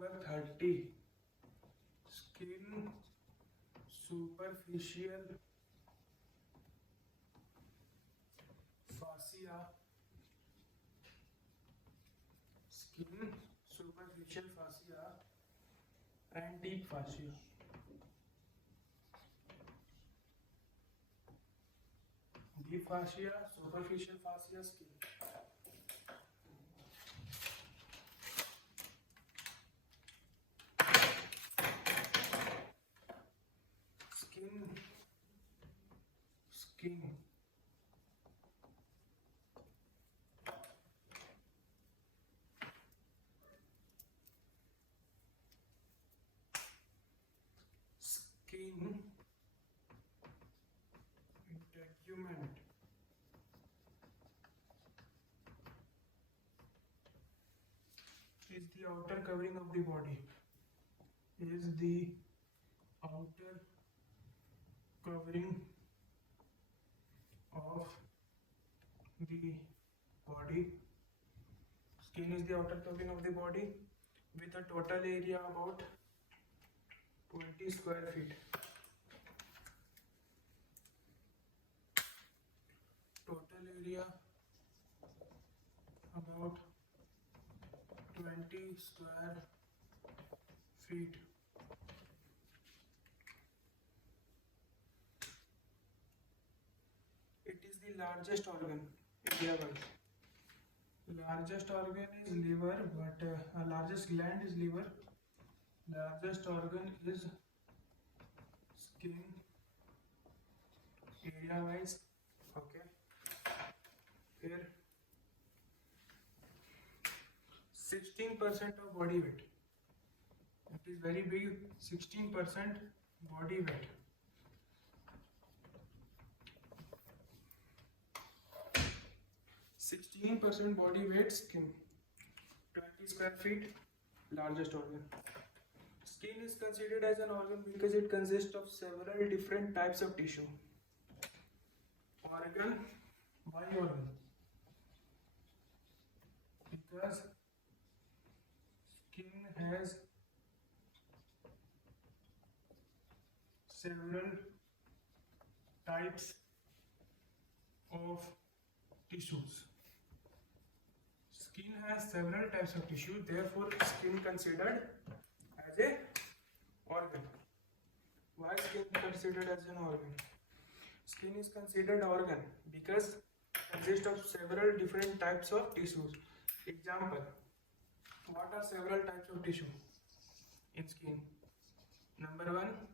number 30. Skin superficial fascia. Skin superficial fascia and deep fascia. Deep fascia, superficial fascia, skin. Skin. Skin integument. Is the outer covering of the body. Is the outer covering of the body. Skin is the outer covering of the body with a total area about 20 square feet. Total area about 20 square feet. It is the largest organ area-wise. Largest organ is liver, but largest gland is liver. Largest organ is skin area-wise. Okay. Here 16% of body weight. It is very big. 16% body weight. 16% body weight, skin. 20 square feet, largest organ. Skin is considered as an organ because it consists of several different types of tissue. Organ, why organ? Because skin has several types of tissues. Skin has several types of tissue, therefore skin considered as a organ. Why skin considered as an organ? Skin is considered organ because it consists of several different types of tissues. Example, what are several types of tissue in skin? Number one,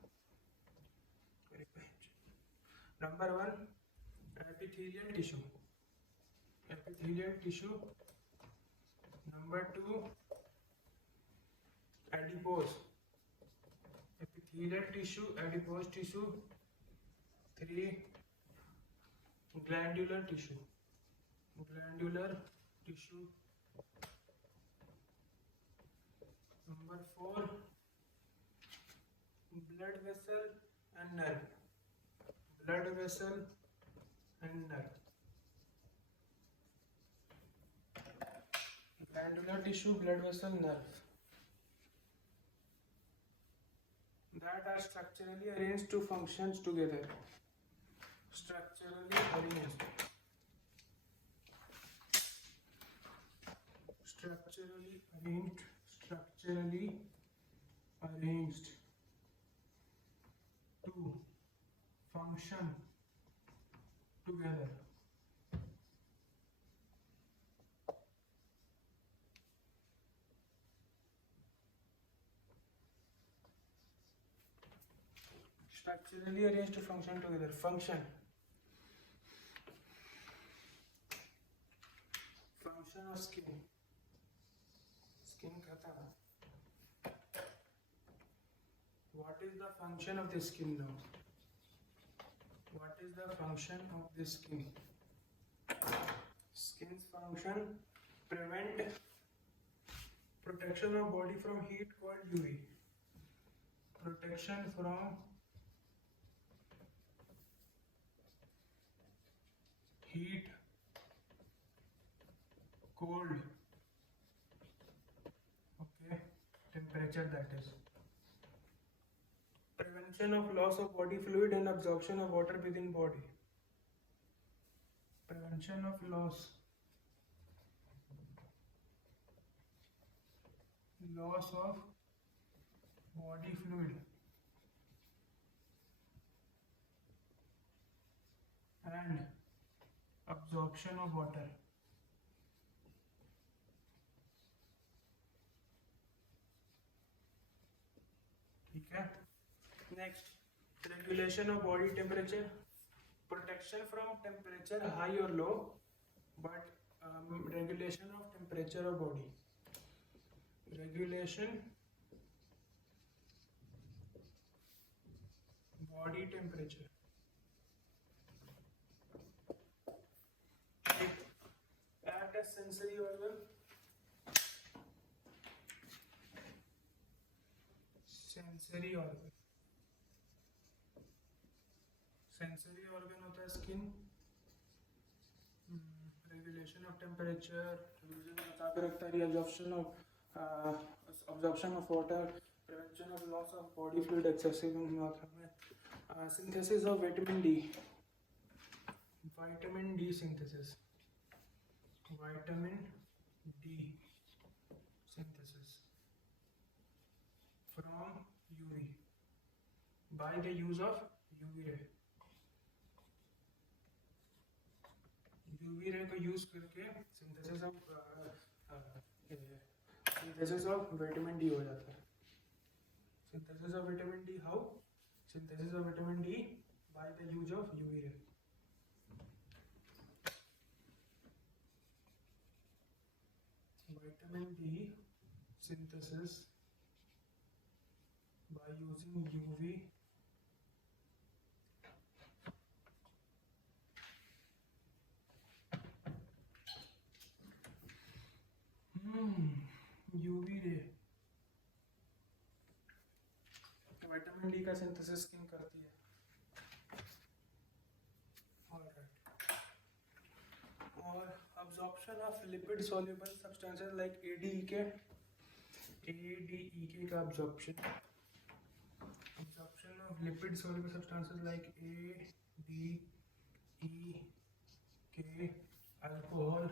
epithelial tissue. Epithelial tissue. Number two, adipose. Epithelial tissue, adipose tissue. 3, glandular tissue. Glandular tissue. Number 4, blood vessel and nerve. Blood vessel and nerve. Glandular tissue, blood vessel, nerve. That are structurally arranged to functions together. Structurally arranged. Structurally arranged. Structurally arranged to function together. Structurally arranged to function together. Function. Function of skin. Skin khatam. What is the function of the skin now? What is the function of the skin? Skin's function: prevent protection of body from heat called UV. Protection from heat, cold, okay, temperature. temperature, that is. Prevention of loss of body fluid and absorption of water within body. Prevention of loss of body fluid and absorption of water. ठीक है. Next, regulation of body temperature, protection from temperature high or low, but regulation of temperature of body. Regulation body temperature. At a sensory organ. Sensory organ. Sensory organ होता है skin. Regulation of temperature, absorption of water, prevention of loss of body fluid excessive मात्रा में, synthesis of vitamin D synthesis, vitamin D synthesis from UV by the use of UV ray. UV ray को use करके synthesis of vitamin D हो जाता है. Synthesis of vitamin D how? Synthesis of vitamin D by the use of UV ray. Vitamin D synthesis by using UV UV ray. Vitamin D का synthesis skin करती है. और absorption of lipid soluble substances like ADEK का absorption of lipid soluble substances like ADEK, alcohol,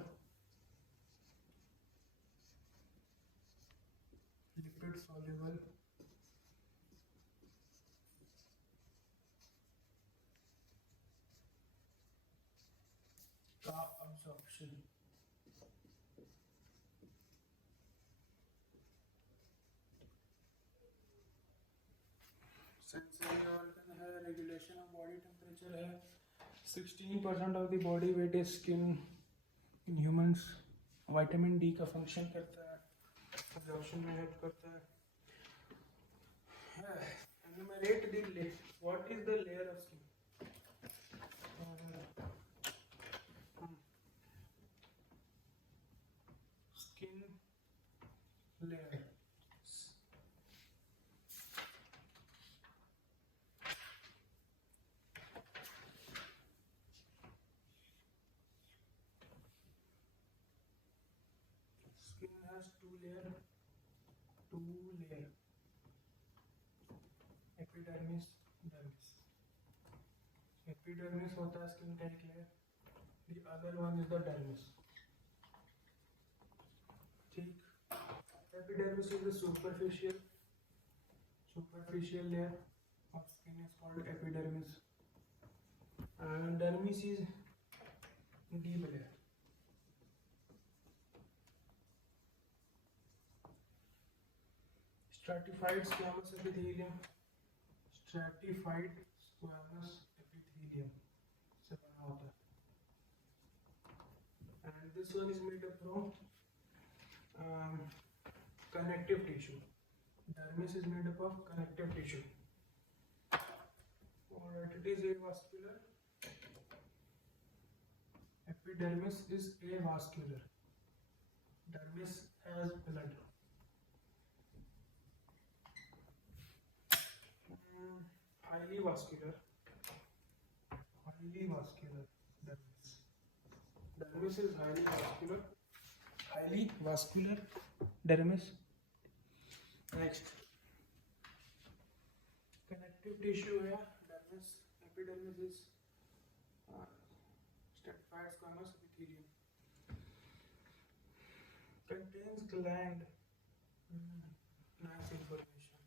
lipid soluble का absorption. Sensory organ है, regulation of body temperature है, 16% of the body weight is skin in humans. Vitamin D का function करता है, absorption में help करता है. Enumerate the layer. What is the layer of skin? Skin layer. Skin has two layer. Epidermis, dermis. Epidermis होता है skin का एक layer. The other one is the dermis. ठीक. Epidermis is the superficial layer of skin is called epidermis. And dermis is deep layer. Stratified squamous epithelium से बना होता है. And this one is made up from connective tissue. Dermis is made up of connective tissue. Alright, it is avascular. Epidermis is avascular. Dermis has blood. Highly vascular dermis. Dermis is highly vascular dermis. Next connective tissue है dermis epidermis is stratified squamous epithelium contains gland nice information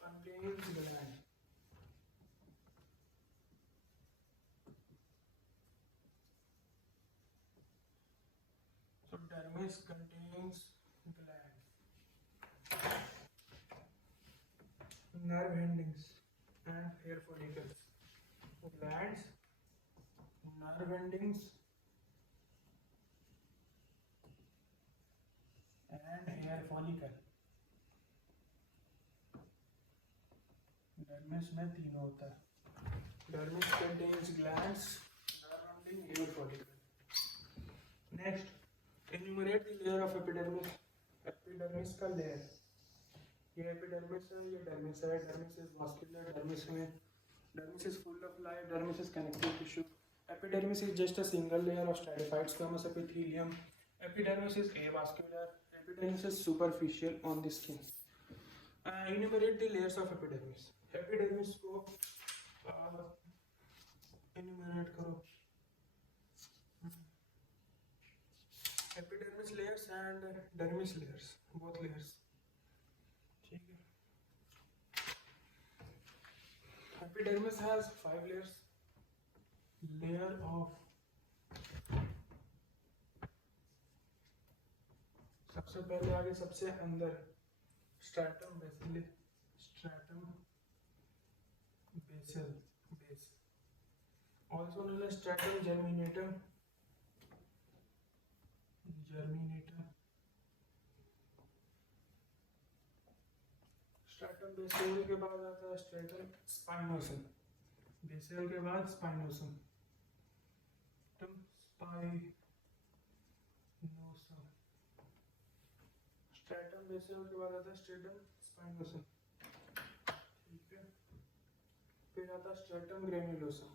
contains gland so dermis contains gland nerve endings and hair follicles glands nerve endings and hair follicle dermis में तीनों होता है dermis contains glands surrounding hair follicle next enumerate the layer of epidermis epidermis का layer ये epidermis है ये dermis है dermis is vascular dermis is full of life dermis is connective tissue epidermis is just a single layer of stratified squamous epithelium epidermis is avascular epidermis is superficial on the skin enumerate the layers of epidermis को enumerate करो epidermis layers and dermis layers both layers ठीक है epidermis has 5 layers layer of सबसे पहले आगे सबसे अंदर stratum BECIL base also known as stratum germinatum stratum BECIL के बाद आता है स्ट्रैटम स्पाइनोसम बेसिल के बाद स्पाइनोसम स्ट्रैटम बेसिल के बाद आता है स्ट्रैटम स्पाइनोसम ठीक है फिर आता है stratum granulosum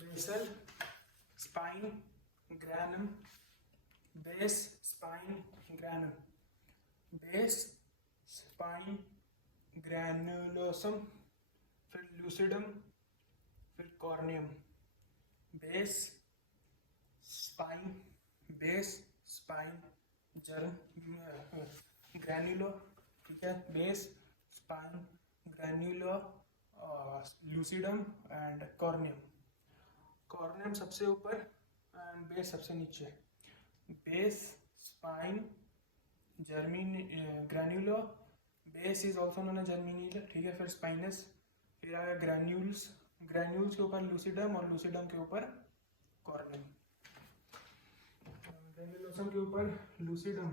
basal spine granum base spine granum base spine granulosum फिर लूसिडम फिर कॉर्नियम बेस स्पाइन ग्रैन्युलो ठीक है base spine granulo lucidum and corneum सबसे ऊपर एंड बेस सबसे नीचे base spine granulo base is also known as germinal ठीक है फिर स्पाइनस फिर आया ग्रैन्यूल्स के ऊपर लूसिडम और लूसिडम के ऊपर कॉर्नियम ग्रैन्युलोसम के ऊपर लूसिडम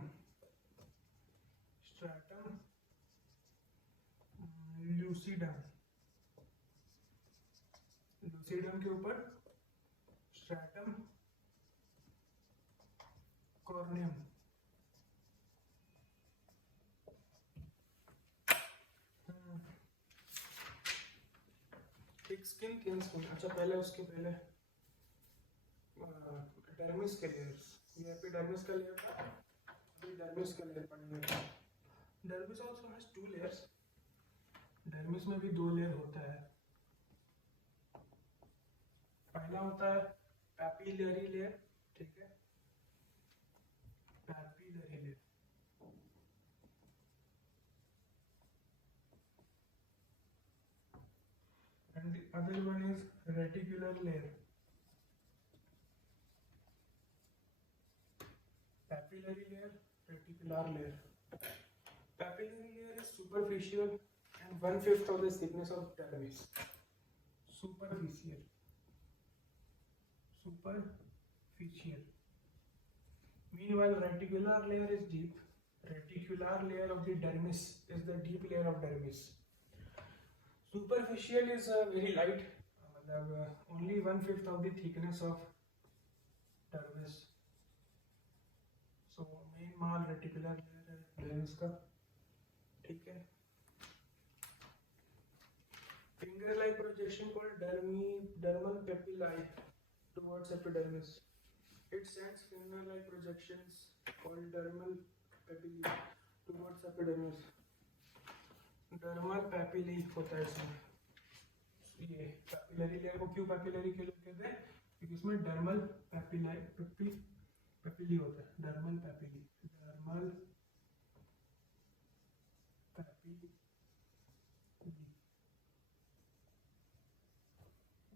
स्ट्रैटम लूसिडम के ऊपर stratum corneum thick skin thin skin अच्छा पहले उसके पहले डर्मिस के लेयर्स ये एपिडर्मिस का लेयर था अभी डर्मिस का लेयर पढ़ेंगे dermis also has 2 layers dermis में भी 2 लेयर होता है पहला होता है पैपिलरी लेयर ठीक है papillary layer and the other one is reticular layer papillary layer reticular layer papillary layer is superficial and 1/5 of the thickness of dermis superficial meanwhile reticular layer is deep reticular layer of the dermis is the deep layer of dermis superficial is very light only 1/5 of the thickness of dermis so main mal reticular layer है dermis का, ठीक है। finger like projection called dermal papillae towards epidermis. It sends finger like projections called dermal papillae towards epidermis. dermal papillae होता है इसमें, ये papillary layer को क्यों पैपिलरी के लिए कहते हैं, क्योंकि इसमें डर्मल पैपिली होता है, डर्मल पैपिली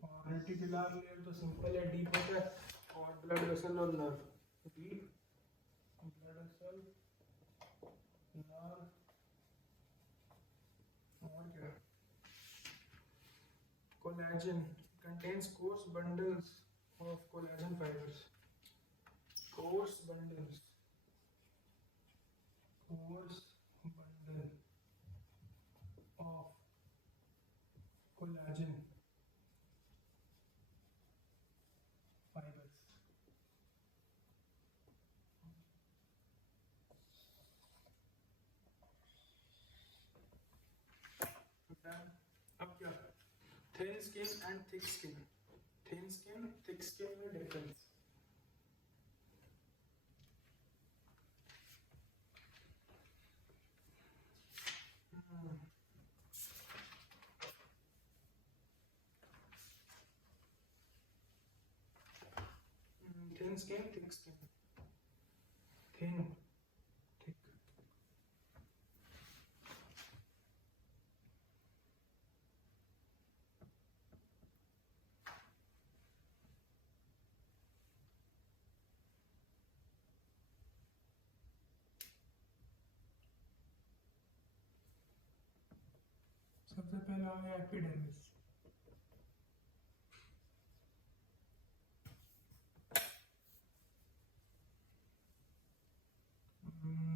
और रेटिकुलर लेयर तो सिंपल है, डीप होता है, और ब्लड वेसल और nerve, deep blood vessel nerve और क्या, collagen contains coarse bundles of collagen fibers, coarse bundle of collagen fibers. अब क्या, thin skin and thick skin, thin skin thick skin में difference, thin skin thick skin, thin thick, सबसे पहला है epidermis,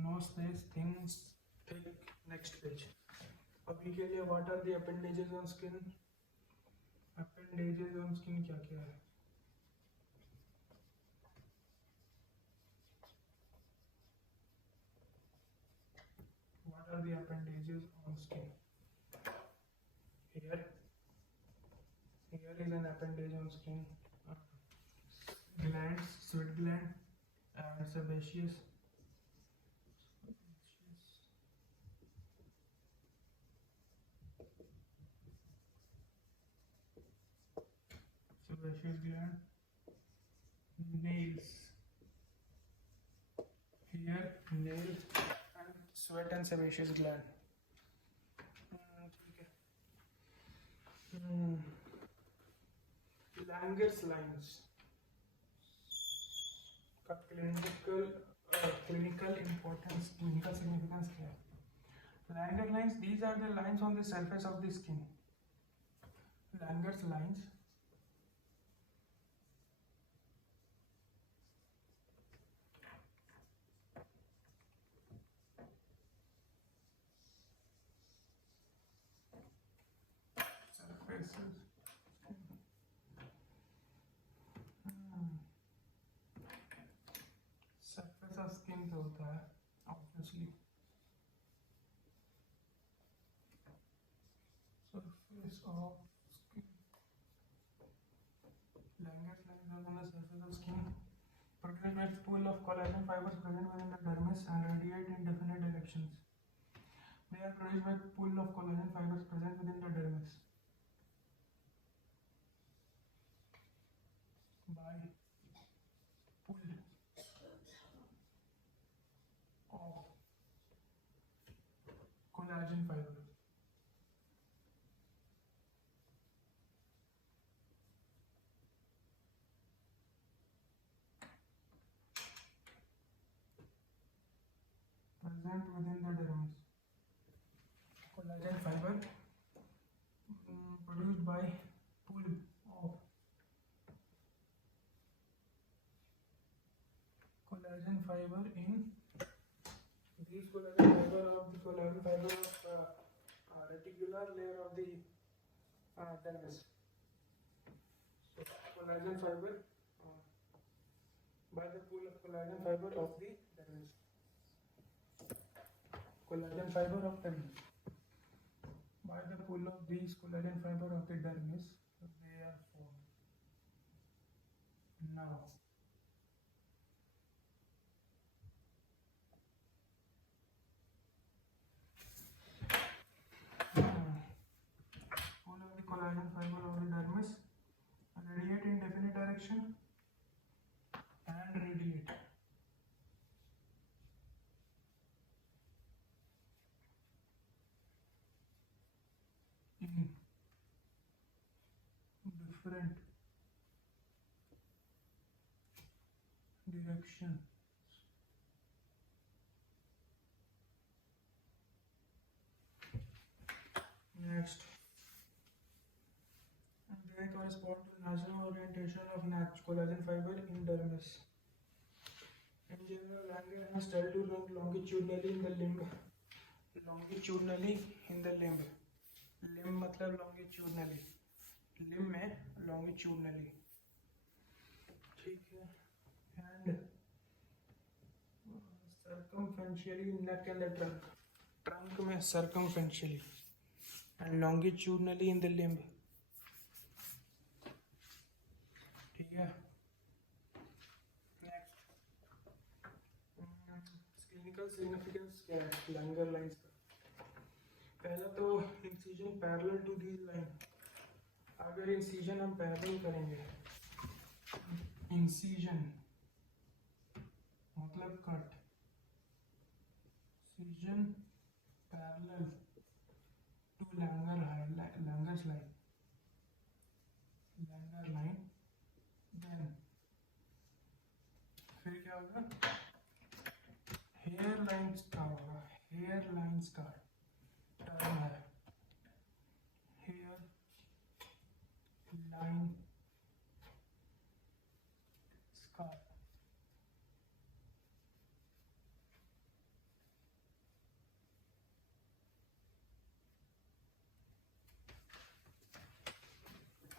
no space, thin thick, next page. अभी के लिए what are the appendages on skin, appendages on skin क्या क्या है, what are the appendages on skin, here is an appendage on skin, glands, sweat gland and sebaceous gland, nails, here nails and sweat and sebaceous gland, ठीक है। Langer's lines का clinical importance, clinical significance क्या है, Langer's lines, these are the lines on the surface of the skin, Langer's lines surfaces surface of skin पे होता है obviously, surface of skin, Langer's lines are on the surface of skin, produced by pool of collagen fibers present within the dermis and radiate in definite directions. They are produced by pool of collagen fibers present within the dermis by pool of collagen fiber. Present within the dermis. Collagen fiber produced by pool of collagen fiber in these collagen fiber of the collagen fiber of reticular layer of the dermis. So collagen fiber by the pool of collagen fiber of the dermis. collagen fiber of them. By the pull of these collagen fiber of the dermis, they are formed. Now, pull of the collagen fiber of the dermis, radiate in definite direction and radiate. In different directions. Next, they correspond to natural orientation of collagen fiber in dermis. In general, Langer has studied to run longitudinally in the limb. Longitudinally in the limb. Limb मतलब longitudinally. Limb में longitudinally. ठीक है. And circumferentially neck and the trunk. Trunk में circumferentially. And longitudinally in the limb. ठीक है. Next. Clinical significance क्या है Langer lines का? पहला तो incision parallel to these line. अगर incision हम parallel करेंगे, incision मतलब cut. Incision parallel to Langer's line. Langer line. Then फिर क्या होगा? हेयर लाइंस का होगा. हेयर लाइंस का टर्म है हेयर लाइन स्कार.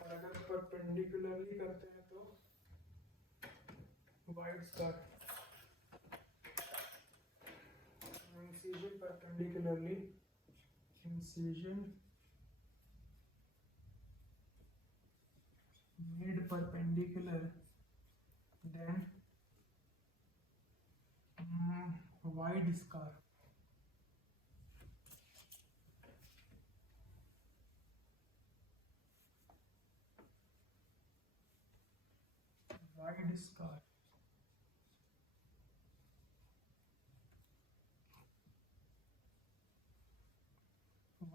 और अगर परपेंडिकुलरली करते हैं तो wide scar. Incision perpendicularly. Incision made perpendicular, then wide scar. Wide scar.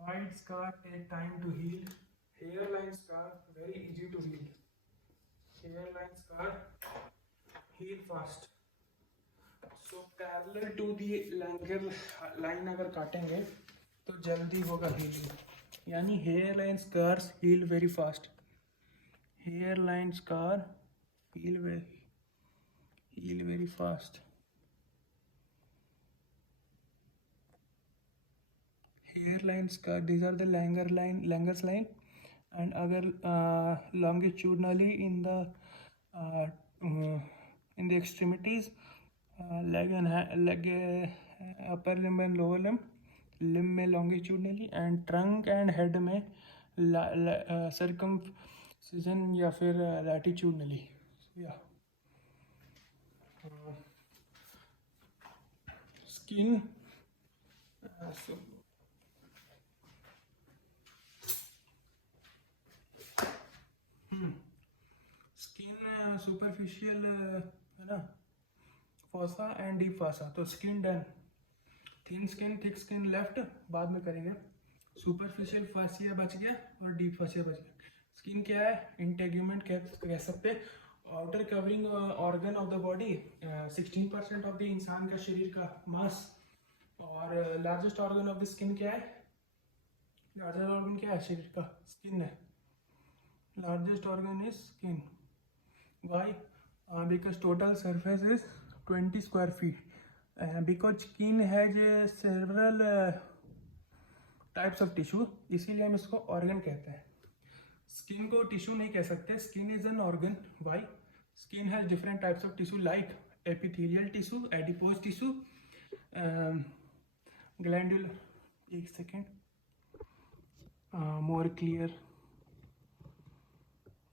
Wide scar take time to heal. Hairline scar very easy to heal. Hairline scar heal fast. So parallel to the Langer line अगर काटेंगे तो जल्दी होगा healing. यानी hairline scars heal very fast. Hairline scar heal very fast. Hairline scar, these are the Langer's line, and अगर longitudinally in the extremities, leg and upper limb and lower limb में longitudinally, and trunk and head में circumcision या फिर latitudinally. Yeah. Skin. Skin superficial है ना, fossa and deep fossa. तो skin done. Thin skin thick skin left बाद में करेंगे. सुपरफिशियल फासिया बच गया और डीप फासिया बच गया. स्किन क्या है? इंटेग्यूमेंट कह सकते हैं. Outer covering organ of the body. 16% of the इंसान का शरीर का मास. और largest organ of the skin क्या है? लार्जेस्ट ऑर्गन क्या है शरीर का? स्किन है. Largest organ is skin. Why? Because total surface is 20 square feet. Because skin has several types of tissue, इसीलिए हम इसको organ कहते हैं. Skin को tissue नहीं कह सकते. Skin is an organ. Why? Skin has different types of tissue like epithelial tissue, adipose tissue, glandular, एक second, more clear,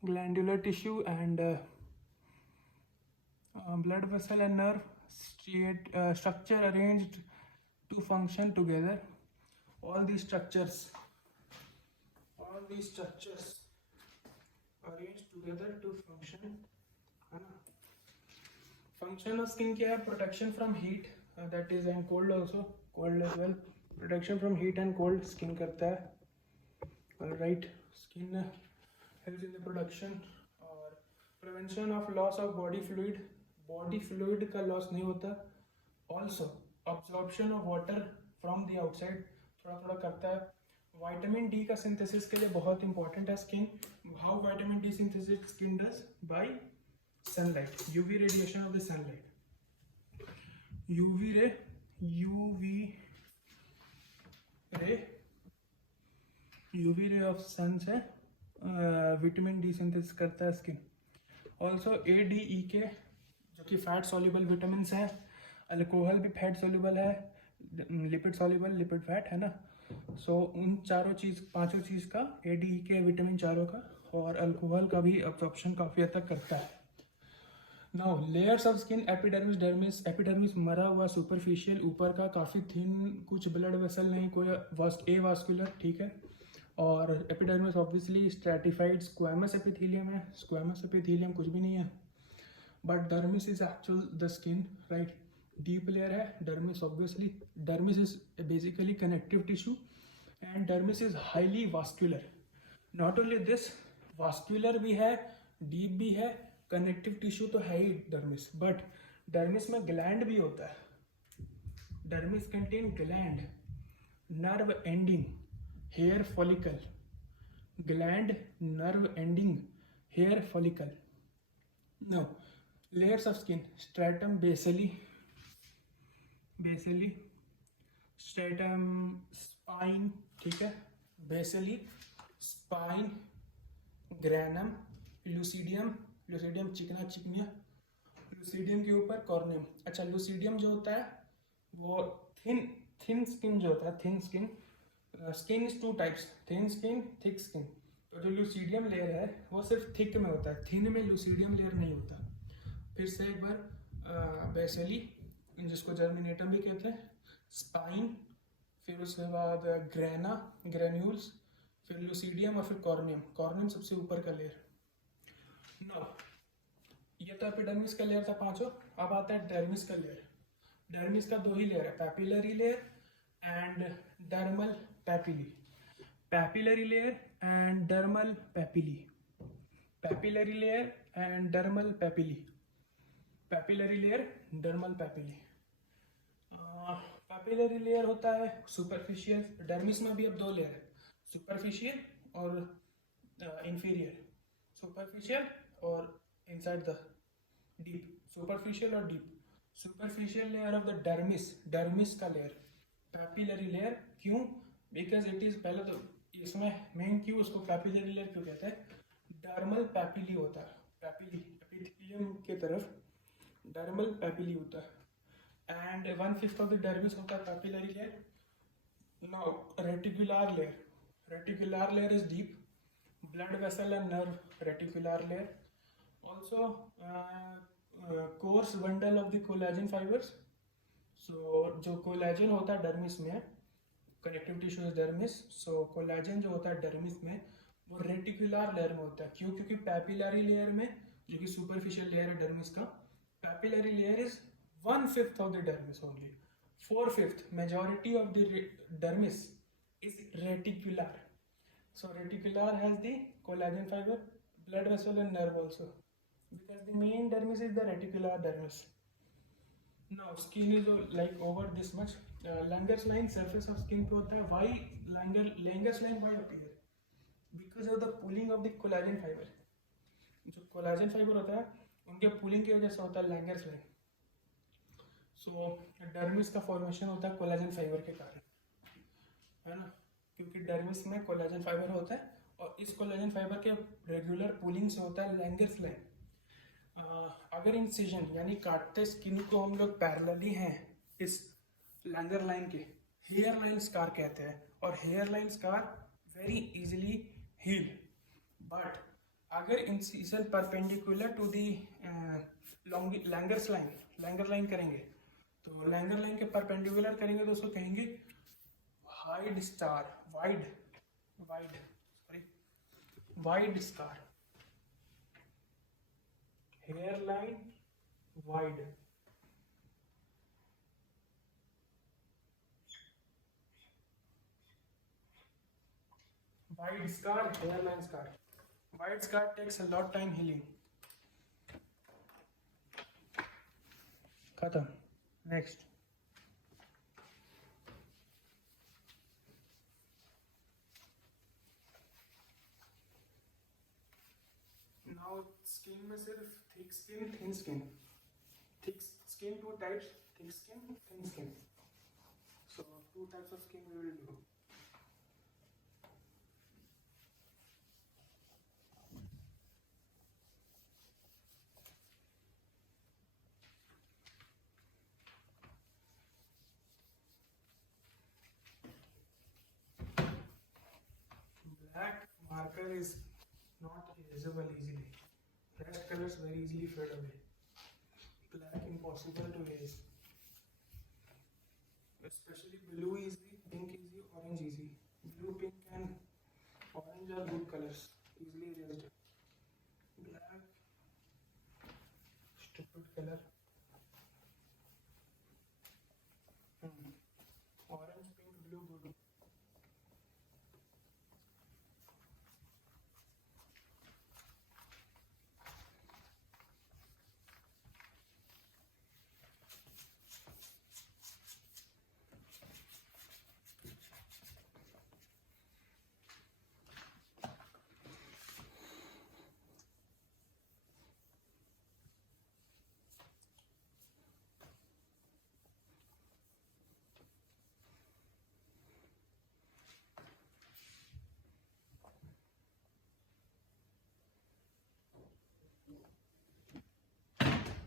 glandular tissue and blood vessel and nerve structure arranged to function together. All these structures arranged together to function, है ना. Function of skin क्या है? Protection from heat, that is, and cold also, cold as well. Protection from heat and cold skin करता है. Alright, skin helps in the production और prevention of loss of body fluid. Body fluid का loss नहीं होता. Also absorption of water from the outside थोड़ा थोड़ा करता है. Vitamin D का synthesis के लिए बहुत important है skin. How vitamin D synthesis skin does? By sunlight, UV radiation of the sunlight. UV ray of sun से विटामिन डी सिंथेसिस करता है स्किन. ऑल्सो ADEK जो कि फैट सॉल्युबल विटामिन हैं. अल्कोहल भी फैट सॉल्युबल है, lipid soluble, lipid fat है ना. सो उन पांचों चीज़ का ADEK विटामिन चारों का और अल्कोहल का भी अब्जॉर्प्शन काफ़ी हद तक करता है. Now layers of skin, epidermis, dermis. Epidermis मरा हुआ सुपरफिशियल ऊपर का, काफ़ी थिन, कुछ ब्लड वेसल नहीं, कोई ए वास्कुलर, ठीक है. और epidermis obviously stratified squamous epithelium है. स्क्वैमस एपिथेलियम कुछ भी नहीं है, but dermis is actual the skin, right. Deep layer है dermis. Obviously dermis is basically connective tissue and dermis is highly vascular. Not only this, vascular भी है, deep भी है, कनेक्टिव टिश्यू तो है ही डर्मिस, बट डर्मिस में gland भी होता है. Dermis contain gland, nerve ending, hair follicle, gland, nerve ending, hair follicle. Now layers of skin, stratum basally, stratum spine, ठीक है, basally, spine, granum, lucidium चिकनिया, lucidium के ऊपर corneum. अच्छा, lucidium जो होता है वो thin skin जो होता है, thin skin. Skin is two types, thin skin, thick skin. तो जो लूसीडियम लेयर है वो सिर्फ थिक में होता है, थिन में लूसीडियम लेयर नहीं होता. फिर से एक बार, बेसली जिसको जर्मिनेटम भी कहते हैं, स्पाइन, फिर उसके बाद ग्रेन्यूल्स, फिर लूसीडियम और फिर कॉर्नियम सबसे ऊपर का लेयर. नाउ ये तो एपिडर्मिस का लेयर था पांचों. अब आता है डर्मिस का लेयर. डर्मिस का दो ही लेयर है, papillary layer and dermal papillae. Papillary layer and dermal papillae. Papillary layer and dermal papillae. Papillary layer, dermal papillae. Papillary layer होता है सुपरफिशियल. डर्मिस में भी अब दो लेयर है, सुपरफिशियल और इंफीरियर. सुपरफिशियल और इनसाइड द डीप. सुपरफिशियल और deep. Superficial layer of the dermis का लेयर. पैपिलरी लेयर क्यों? बिकॉज इट इज, पहले तो इसमें मेन क्यों उसको पैपिलरी लेयर क्यों कहते हैं? डर्मल पैपिली होता है, पैपिली एपिथेलियम के तरफ डर्मल पैपिली होता है. एंड 1/5 ऑफ द डर्मिस होता है papillary layer. Now reticular layer is deep. Blood vessel and nerve, reticular layer. Also coarse bundle of the collagen fibres. So जो collagen होता है डर्मिस में, connective tissue is dermis. So collagen जो होता है dermis में वो रेटिकुलर लेयर में होता है. क्यों? क्योंकि पैपिलरी लेयर में, जो कि सुपरफिशियल लेयर है डर्मिस का, papillary layer is 1/5 of the dermis only. 4/5 majority of the dermis is reticular. So reticular has the collagen fibre, blood vessel and nerve also, because the main dermis is the reticular dermis. Now skin is like over this much. Langer's line surface of skin पे होता है. Why Langer's line why appear? Because of the pulling of the collagen fiber. जो collagen fiber होता है उनके pulling की वजह से होता है Langer's line. So dermis का formation होता है collagen fiber के कारण, है ना, क्योंकि dermis में collagen fiber होता है और इस कोलेजन फाइबर के रेगुलर पुलिंग से होता है लैंगर्स लाइन. अगर इंसिजन यानी काटते स्किन को हम लोग पैरेलली हैं इस लैंगर लाइन के, हेयर लाइन स्कार कहते हैं, और hair line scar very easily heal. But अगर incision perpendicular to the Langer line करेंगे, तो लैंगर लाइन के परपेंडिकुलर करेंगे तो उसको कहेंगे wide scar, hairline wide. Wide scar, hairline scar. Wide scar takes a lot time healing. Khatam. Next. Now skin में सिर्फ thick skin, thin skin. Thick skin two types, thick skin, thin skin. So two types of skin we will do. Black marker is not erasable easily. Rest colors very easily fade away. Black impossible to erase. Especially blue easy, pink easy, orange easy. Blue, pink and orange are good colors, easily erased. Black, stupid color. Orange, pink, blue, good.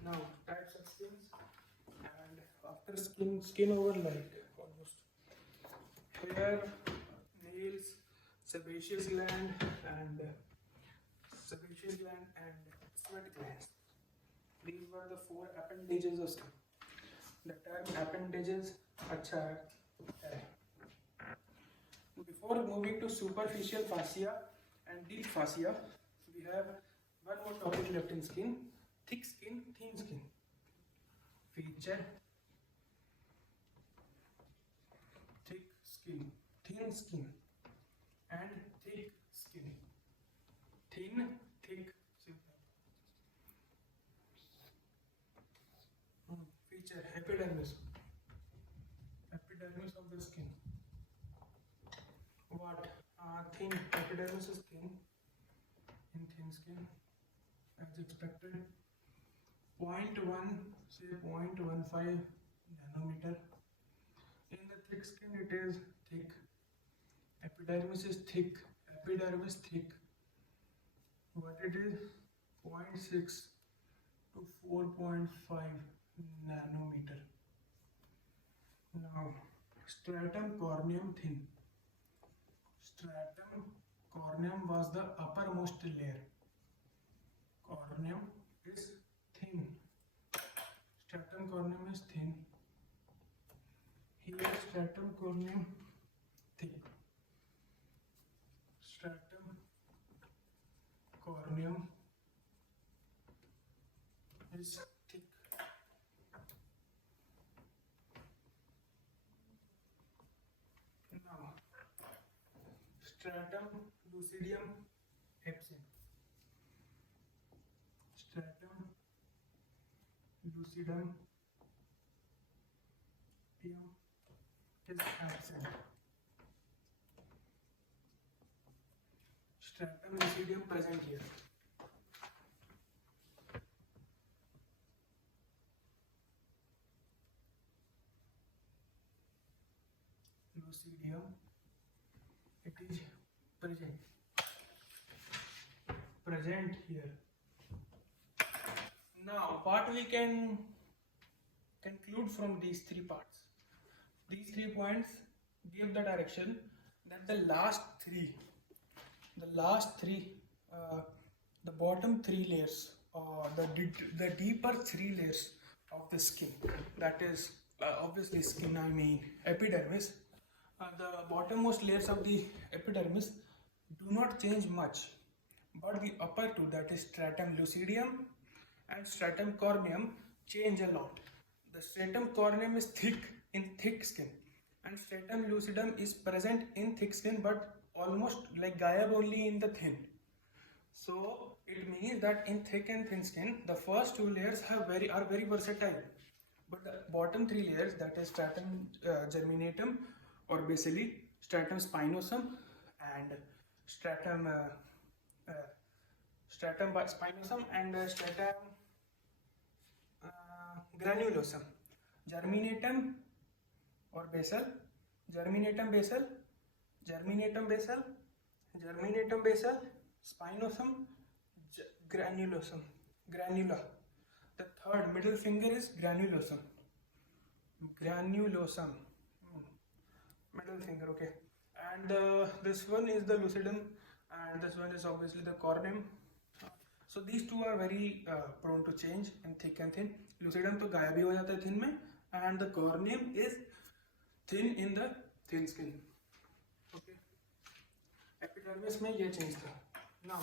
Now types of skins, and after skin over like almost hair, nails, sebaceous gland and sweat glands. These were the four appendages of skin. The term appendages अच्छा है. Before moving to superficial fascia and deep fascia, we have one more topic left in skin: thick skin, thin skin. Feature: thick skin, thin skin, and thick skin. Thin, thick, simple. Feature: epidermis. Epidermis of the skin. What? Thin epidermis is thin. In thin skin, as expected, 0.1 say 0.15 nanometer. In the thick skin, it is thick. Epidermis is thick. Epidermis thick. What it is? 0.6 to 4.5 nanometer. Now, stratum corneum thin. Stratum corneum was the uppermost layer. Corneum is thin. Stratum corneum is thin. Here stratum corneum thick. Stratum corneum is thick. Now, stratum lucidum absent. Stratum lucidum is absent. Stratum lucidum present here. Lucidium, it is present here. Now, what we can conclude from these three parts? These 3 points give the direction that the last three, the bottom three layers, the deeper three layers of the skin, that is obviously skin, I mean epidermis, the bottommost layers of the epidermis do not change much, but the upper two, that is stratum lucidum and stratum corneum, change a lot. The stratum corneum is in thick skin, and stratum lucidum is present in thick skin but almost like gayab only in the thin. So it means that in thick and thin skin, the first two layers are very versatile, but the bottom three layers, that is stratum germinatum or basally stratum spinosum and stratum spinosum and stratum granulosum, germinatum or basal, germinatum basal, germinatum basal, germinatum basal, spinosum, granulosum, granula. The third middle finger is granulosum, granulosum, middle finger, okay. And this one is the lucidum, and this one is obviously the corneum. So these two are very prone to change in thick and thin. Lucidum तो गायब ही हो जाता है thin में, and the corneum is thin in the thin skin. Okay. Epidermis में ये change था. Now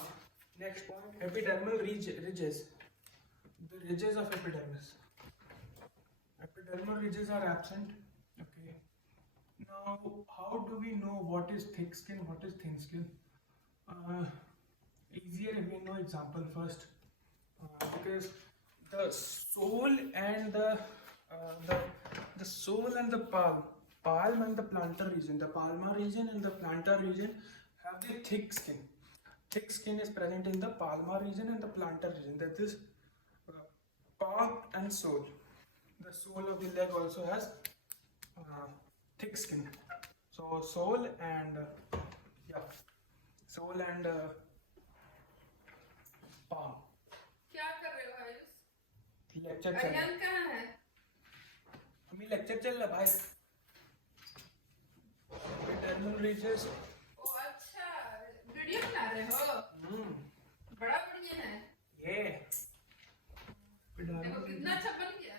next point, epidermal ridges. The ridges of epidermis. Epidermal ridges are absent. Okay. Now how do we know what is thick skin, what is thin skin? Easier if we know example first, because the sole and the sole and the palm and the plantar region, the palmar region and the plantar region have the thick skin. Thick skin is present in the palmar region and the plantar region, that is palm and sole. The sole of the leg also has thick skin. So sole and sole and palm. क्या कर रहे हो Ayush? Lecture चल रहा है। अयन कहाँ है? अभी लेक्चर चल रहा है भाई। Epidermal ridges। ओ अच्छा, वीडियो बना रहे हो? बड़ा बढ़िया है। ये। देखो कितना अच्छा बन गया।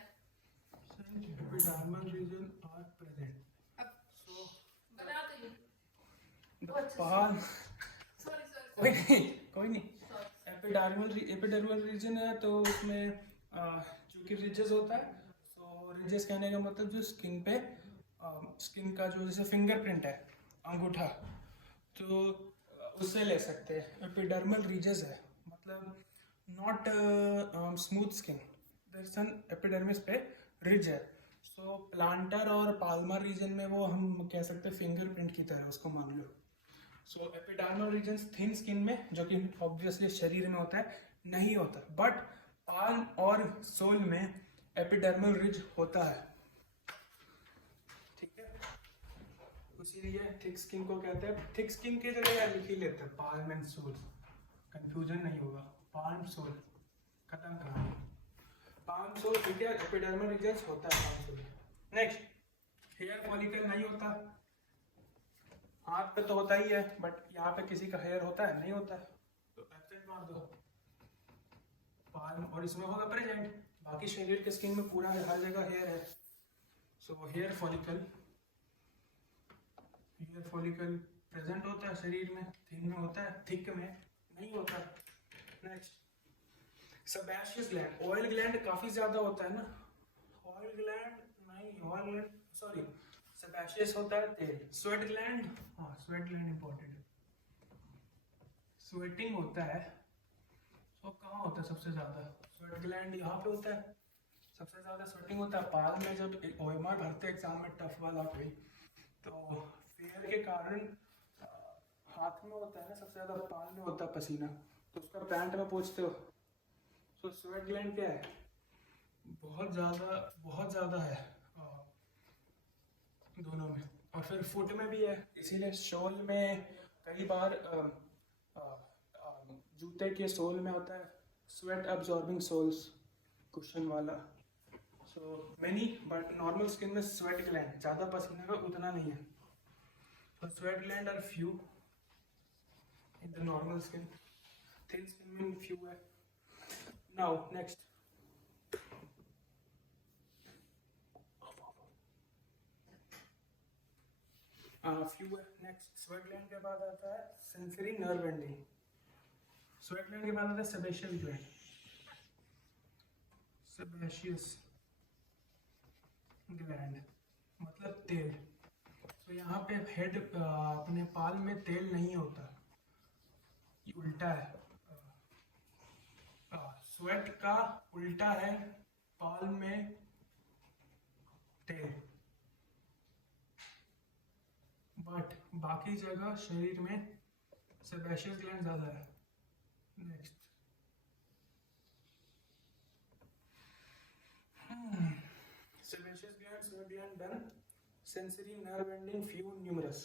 Epidermal region are present. अब बना दो ये। The palm। Sorry. कोई नहीं। एपिडर्मल रीजन है तो उसमें चूंकि रिजेस होता है, तो रिजेस कहने का मतलब जो स्किन पे स्किन का जो जैसे फिंगरप्रिंट है, अंगूठा, तो उससे ले सकते हैं। एपिडर्मल रिजेस है मतलब नॉट स्मूथ स्किन, दरअसल एपिडर्मिस पे रिज है। सो प्लांटर और पाल्मर रीजन में वो हम कह सकते हैं फिंगरप्रिंट की तरह, उसको मान लो। सो एपिडर्मल रीजन थिन स्किन में, जो कि ऑब्वियसली शरीर में होता है, नहीं होता, बट पाल्म और सोल में एपिडर्मल रिज होता है। ठीक है, इसीलिए थिक स्किन को कहते हैं। थिक स्किन की जगह यार लिख ही लेते हैं पाल्म एंड सोल, कंफ्यूजन नहीं होगा। पाल्म सोल खत्म कहानी। पाल्म सोल ठीक है, एपिडर्मल रीजन होता है palm sole. Next, hair follicle नहीं होता। हाथ पे तो होता ही है, बट यहाँ पे किसी का हेयर होता है, नहीं होता है, तो एब्सेंट मार दो। पाल्म और इसमें होगा प्रेजेंट, बाकी शरीर के स्किन में पूरा हर जगह हेयर है। सो हेयर फॉलिकल प्रेजेंट होता है शरीर में, थिन में होता है, थिक में नहीं होता। Next, sebaceous gland. Oil gland काफी ज्यादा होता है ना, ऑयल ग्लैंड सॉरी, सेबेशियस होता है तेल। स्वेट ग्लैंड, हाँ स्वेट ग्लैंड इंपॉर्टेंट है। स्वेटिंग होता है, तो कहाँ होता है सबसे ज्यादा? स्वेट ग्लैंड यहाँ पे होता है, सबसे ज्यादा स्वेटिंग होता है। पाल में जब ओएमआर भरते एग्जाम में, टफ वाला कोई, तो फेयर के कारण हाथ में होता है ना सबसे ज्यादा, पाल में होता है पसीना, तो उसका पैंट में पोंछते हो। तो स्वेट ग्लैंड क्या है? बहुत ज्यादा है दोनों में, और फिर फुट में भी है। इसीलिए सोल में कई बार जूते के सोल में होता है स्वेट अब्जॉर्बिंग सोल्स, कुशन वाला। So many, but normal skin में स्वेट ग्लैंड ज़्यादा पसीना का उतना नहीं है। So sweat gland are few in the normal skin. Thin skin में few है. Now next. Few है. Next sweat gland के बाद आता है sensory nerve ending. Sweat gland के बाद आता है sebaceous gland. Sebaceous gland मतलब तेल. तो यहाँ पे हेड अपने पाल में तेल नहीं होता, ये उल्टा है. स्वेट का उल्टा है पाल में तेल, बट बाकी जगह शरीर में सेबेशियस ग्लैंड ज्यादा है. Next sebaceous glands may be undone. Sensory nerve ending few numerous.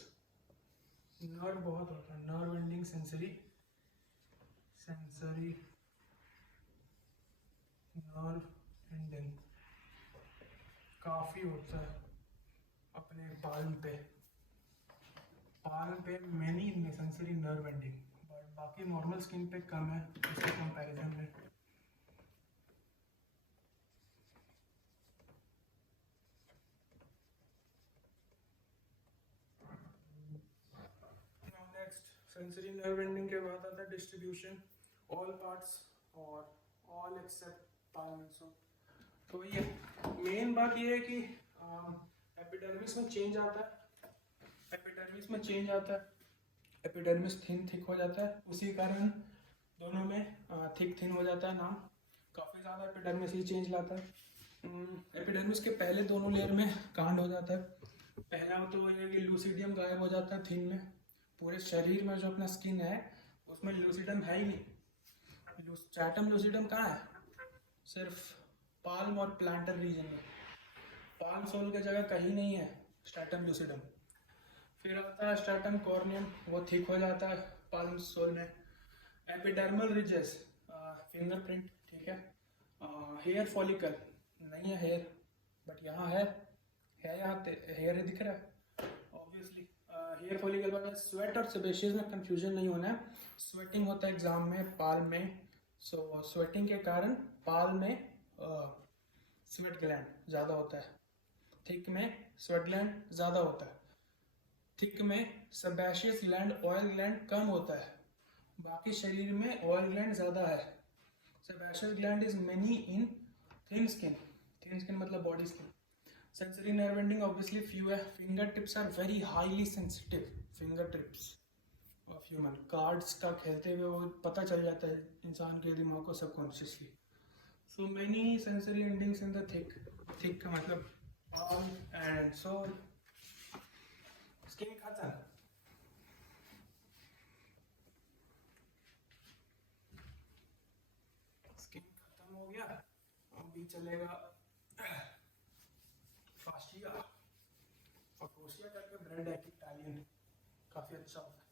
Nerve बहुत होता है. Nerve ending sensory nerve ending काफी होता है अपने पाल्म पे many sensory nerve ending, but बाकी नॉर्मल स्किन पे कम है इसके कंपैरिजन में. सेंसरी नर्व एंडिंग के बाद आता है डिस्ट्रीब्यूशन. ऑल पार्ट्स और ऑल एक्सेप्ट पार्ट्स. तो ये मेन बात ये है कि एपिडर्मिस में चेंज आता है. एपिडर्मिस थिक हो जाता है. उसी कारण दोनों में थिन हो जाता है. नाम काफ़ी ज़्यादा एपिडर्मिस ही चेंज लाता है. एपिडर्मिस के पहले दोनों लेयर में कांड हो जाता है. पहला तो ये कि लूसिडियम गायब हो जाता है थिन में. पूरे शरीर में जो अपना स्किन है उसमें लूसिडम है ही नहीं. स्ट्रैटम लूसिडम कहाँ है? सिर्फ पाल्म और प्लांटर रीजन में. पाल्म सोल की जगह कहीं नहीं है स्ट्रैटम लूसिडम. फिर आता है स्ट्रैटम कॉर्नियम, वो थिक हो जाता है पाल्म सोल में. एपिडर्मल रिजेस फिंगरप्रिंट, ठीक है. हेयर फॉलिकल नहीं है हेयर, बट यहाँ है यहाँ हेयर दिख रहा है ऑब्वियसली. हेयर फॉलिकल वाला स्वेट और सेबेशियस में कंफ्यूजन नहीं होना है. स्वेटिंग होता है एग्जाम में पाल में, सो स्वेटिंग के कारण पाल में स्वेट ग्लैंड ज़्यादा होता है. थिक में स्वेट ग्लैंड ज़्यादा होता है. थिक में सेबेशियस ग्लैंड ऑयल ग्लैंड कम होता है. बाकी शरीर में ऑयल ग्लैंड ज़्यादा है. Sebaceous gland is many in thin skin. Thin skin मतलब body skin. Sensory nerve ending obviously few है. Finger tips are very highly sensitive. Finger tips of human cards का खेलते हुए वो पता चल जाता है इंसान के दिमाग को subconsciously. So many sensory endings in the thick का मतलब पाम एंड सोल. स्किन खत्म. स्किन खत्म हो गया. अभी चलेगा फास्टिया. फकोशिया करके ब्रांड है इटालियन, काफी अच्छा होता है.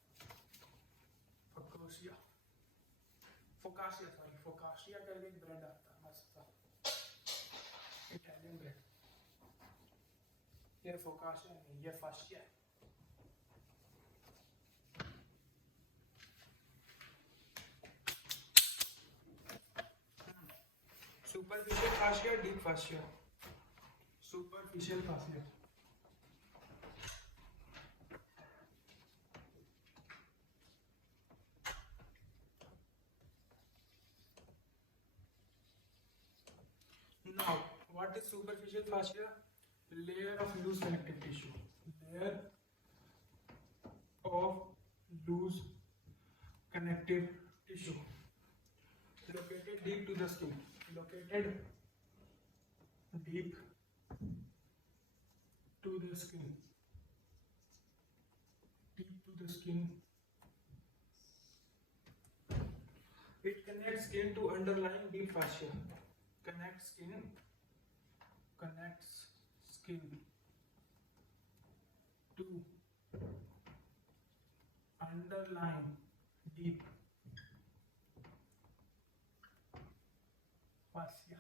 फकोशिया फोकाशिया करके एक ब्रांड आता है मस्त सा इटालियन ब्रांड. ये फोकाशिया नहीं, ये फास्टिया है. Superficial fascia, deep fascia. Superficial fascia now what is superficial fascia? Layer of loose connective tissue. Layer of loose connective tissue located deep to the skin. Located deep to the skin. Deep to the skin. It connects skin to underlying deep fascia. Connects skin to underlying deep fascia.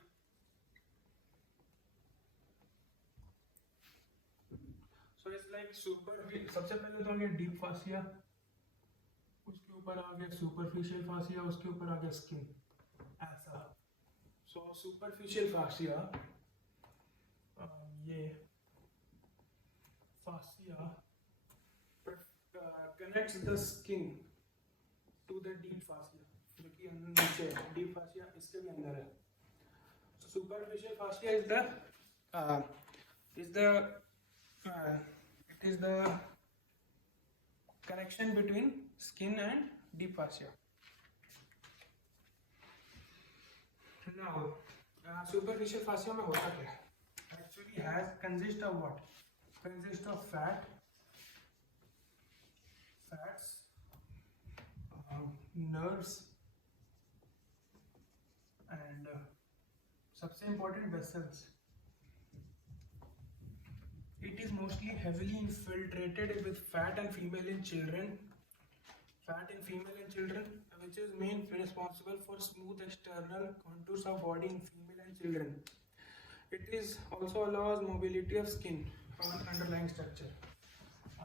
So it's like super, सबसे पहले तो आ गया deep fascia, उसके ऊपर आ गया superficial fascia, उसके ऊपर आ गया स्किन, ऐसा। सो सुपरफिशियल फासिया, ये fascia connects the skin to the deep fascia, जो कि नीचे है, deep fascia इसके भी अंदर है। So superficial fascia is the it is the connection between skin and deep fascia. Now superficial fascia में होता क्या है? Actually consists of what? Consists of fats, nerves and सबसे important vessels. It is mostly heavily infiltrated with fat and female in children. Fat in female and children, which is main responsible for smooth external contours of body in female and children. It is also allows mobility of skin on underlying structure.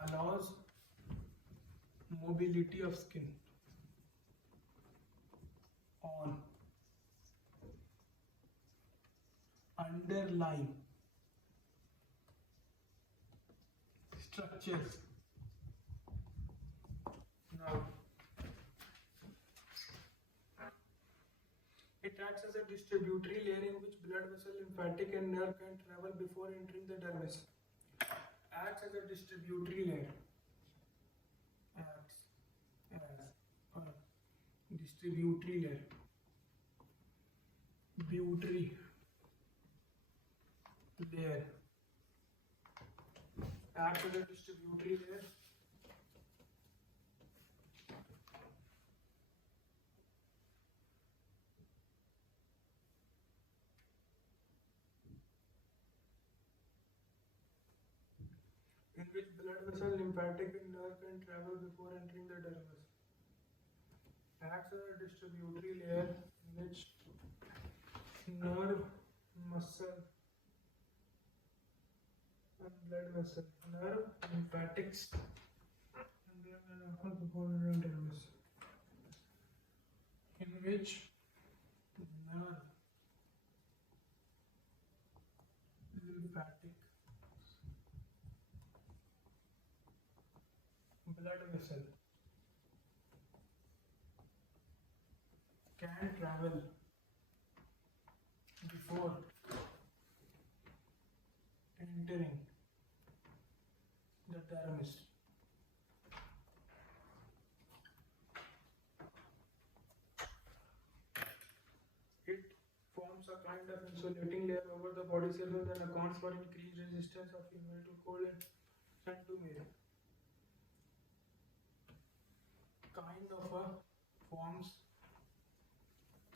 Allows mobility of skin on underlying structures. Now, it acts as a distributary layer in which blood vessel, lymphatic and nerve can travel before entering the dermis. Acts as a distributary layer. Acts as a distributary layer. Butary layer. Acts as a distributary layer. In which blood vessel, lymphatic and nerve can travel before entering the dermis. Acts as a distributary layer in which nerve, muscle and blood vessel, nerve, lymphatics and then before entering the dermis. In which nerve, lymphatic, blood vessel can travel before entering the dermis. It forms a kind of insulating layer over the body surface and accounts for increased resistance of female to cold and to male. Kind of a forms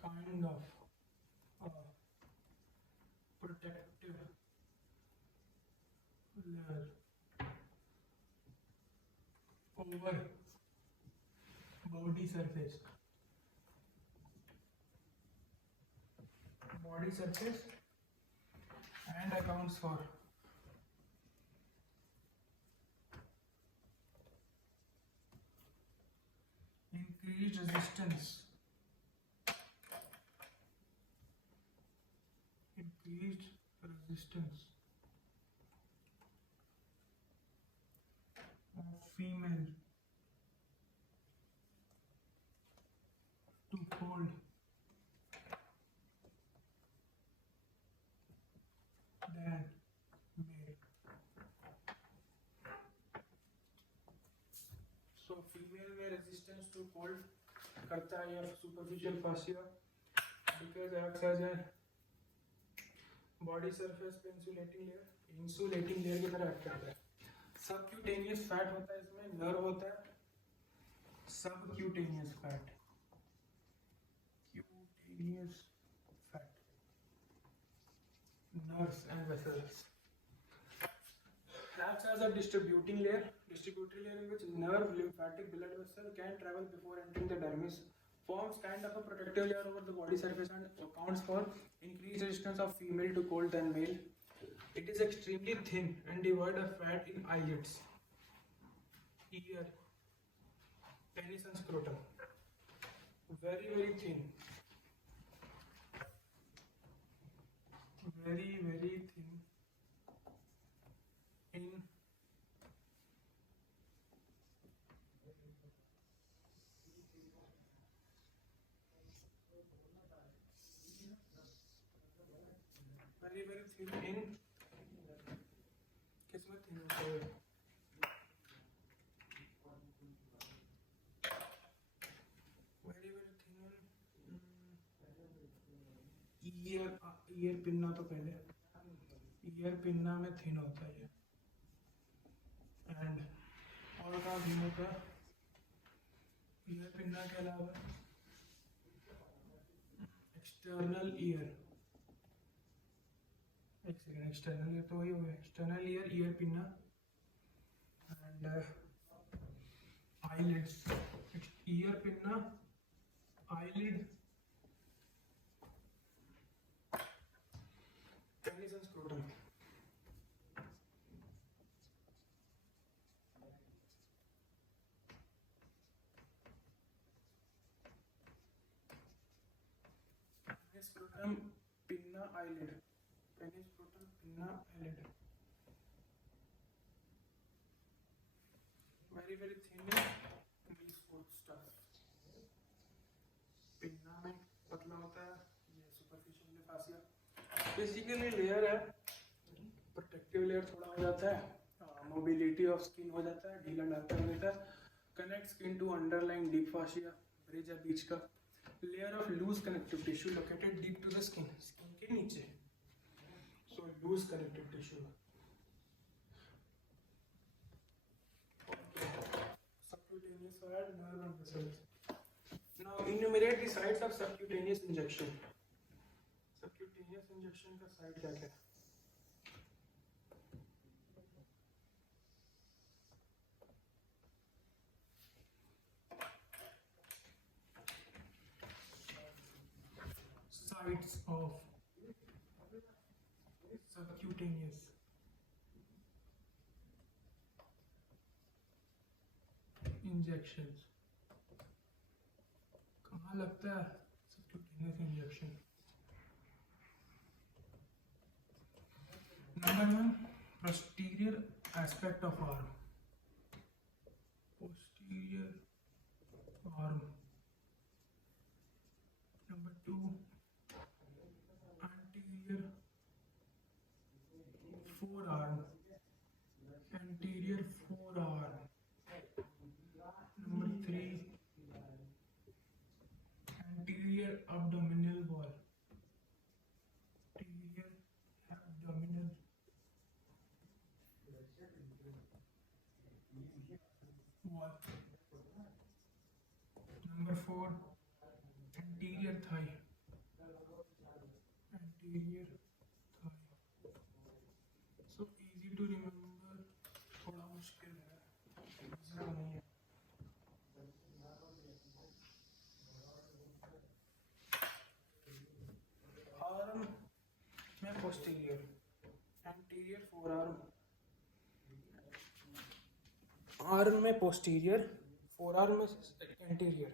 kind of a protective layer over body surface and accounts for increased resistance of female to cold than male. So female में resistance to cold करता है या superficial fascia because acts as a body surface पे insulating layer की तरह act करता है. Subcutaneous fat होता है इसमें, nerve होता है, subcutaneous fat, nerves and vessels. Acts as a distributing layer in which nerve, lymphatic, blood vessel can travel before entering the dermis. Forms kind of a protective layer over the body surface and accounts for increased resistance of female to cold than male. It is extremely thin and devoid of fat in eyelids, ear, penis and scrotum. Very, very thin. Very, very thin in very, very thin in किसमें thin होता है? Very, very thin in ear pinna तो पहले ear pinna में thin होता है ये and और कहाँ thin होता है ear पिन्ना के अलावा external ear एक सेकेंड एक्सटर्नल ईयर तो वही हो गया external ear pinna and eyelids ear pinna eyelid penis and scrotum scrotum pinna eyelid penis scrotum pinna eyelid very very thin milk food stuff pinna में पतला होता है ये superficial fascia basically लेयर है प्रोटेक्टिव लेयर थोड़ा हो जाता है मोबिलिटी ऑफ स्किन हो जाता है ढीला ढाला हो जाता है connect skin to underlying deep fascia bridge है बीच का layer of loose connective tissue located deep to the skin skin के नीचे so loose connective tissue. Subcutaneous fat, nerve and vessels. Now enumerate the sites of subcutaneous injection. Subcutaneous injection का site क्या क्या है? Sites of subcutaneous injections कहाँ लगता है subcutaneous injection number 1 posterior aspect of arm posterior arm number 2 anterior forearm anterior forearm number 3 anterior abdominal wall anterior abdominal wall number 4 anterior thigh anterior so easy to remember थोड़ा मुश्किल है इतना नहीं है arm में posterior anterior forearm आर्म में posterior forearm में anterior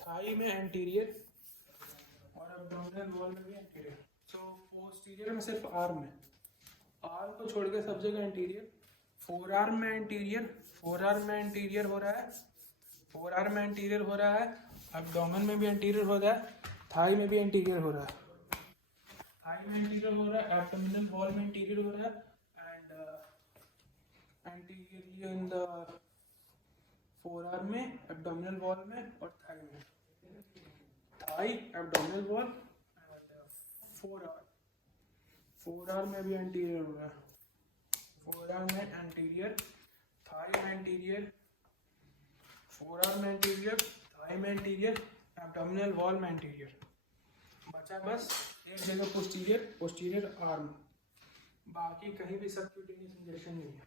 Thai में anterior और abdominal wall में भी anterior तो पोस्टीरियर में सिर्फ आर्म है आर्म को छोड़ के सब जगह एंटीरियर फोर आर्म में एंटीरियर हो रहा है फोर आर्म में एंटीरियर हो रहा है एब्डोमेन में भी एंटीरियर हो रहा है थाई में भी एंटीरियर हो रहा है थाई में एंटीरियर हो रहा है एब्डोमिनल वॉल में एंटीरियर हो रहा है and anterior in the forearm में एब्डोमिनल वॉल में और थाई में thigh abdominal wall forearm में भी एंटीरियर हो रहा है फोर आर्म में एंटीरियर थाई में एंटीरियर फोर आर्म में एंटीरियर थाई में एंटीरियर एब्डोमिनल वॉल में एंटीरियर बचा बस एक जगह पोस्टीरियर आर्म बाकी कहीं भी सबक्यूटेनियस इंजेक्शन नहीं है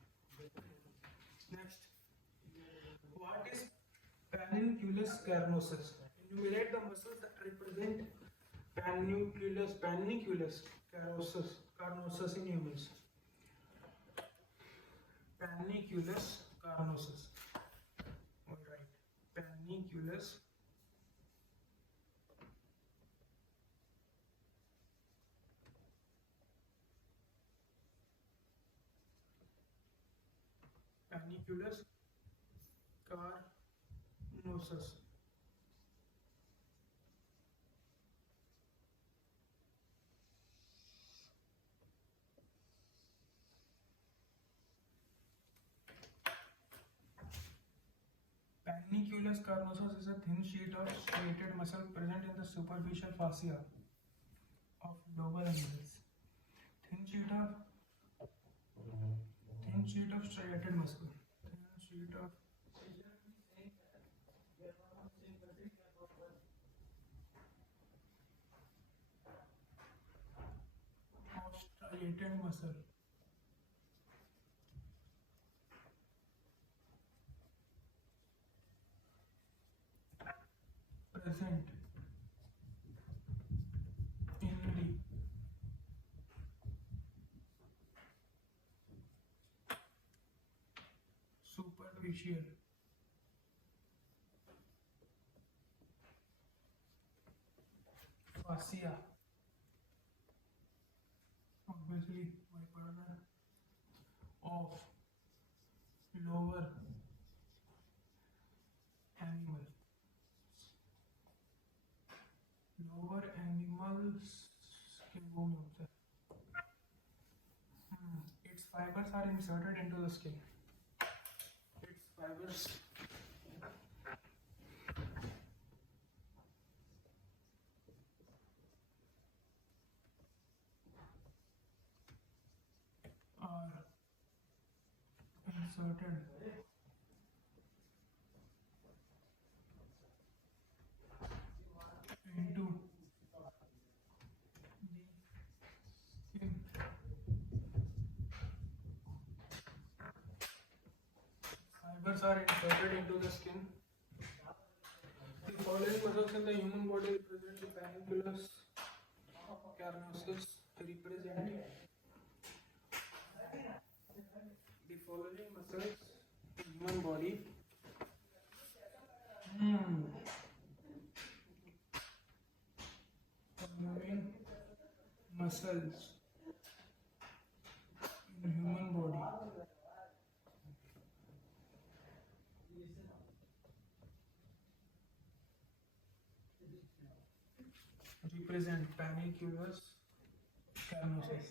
next what is panniculus carnosus enumerate the muscles that represent panniculus carnosus in humans. Panniculus carnosus. All right. Panniculus carnosus. Panniculus carnosus is a thin sheet of striated muscle present in the superficial fascia of lower animals. Thin sheet of striated muscle. Thin sheet of striated muscle. Present in the superficial fascia, obviously bipolar, of lower animals के वो में होता है. Its fibers are inserted into the skin. Its fibers are inserted into the skin. Fibers are inserted into the skin. The following muscles in the human body represent the panniculus carnosus. Represent the following muscles in human body. Following muscles in human body. Represent panniculus carnosus.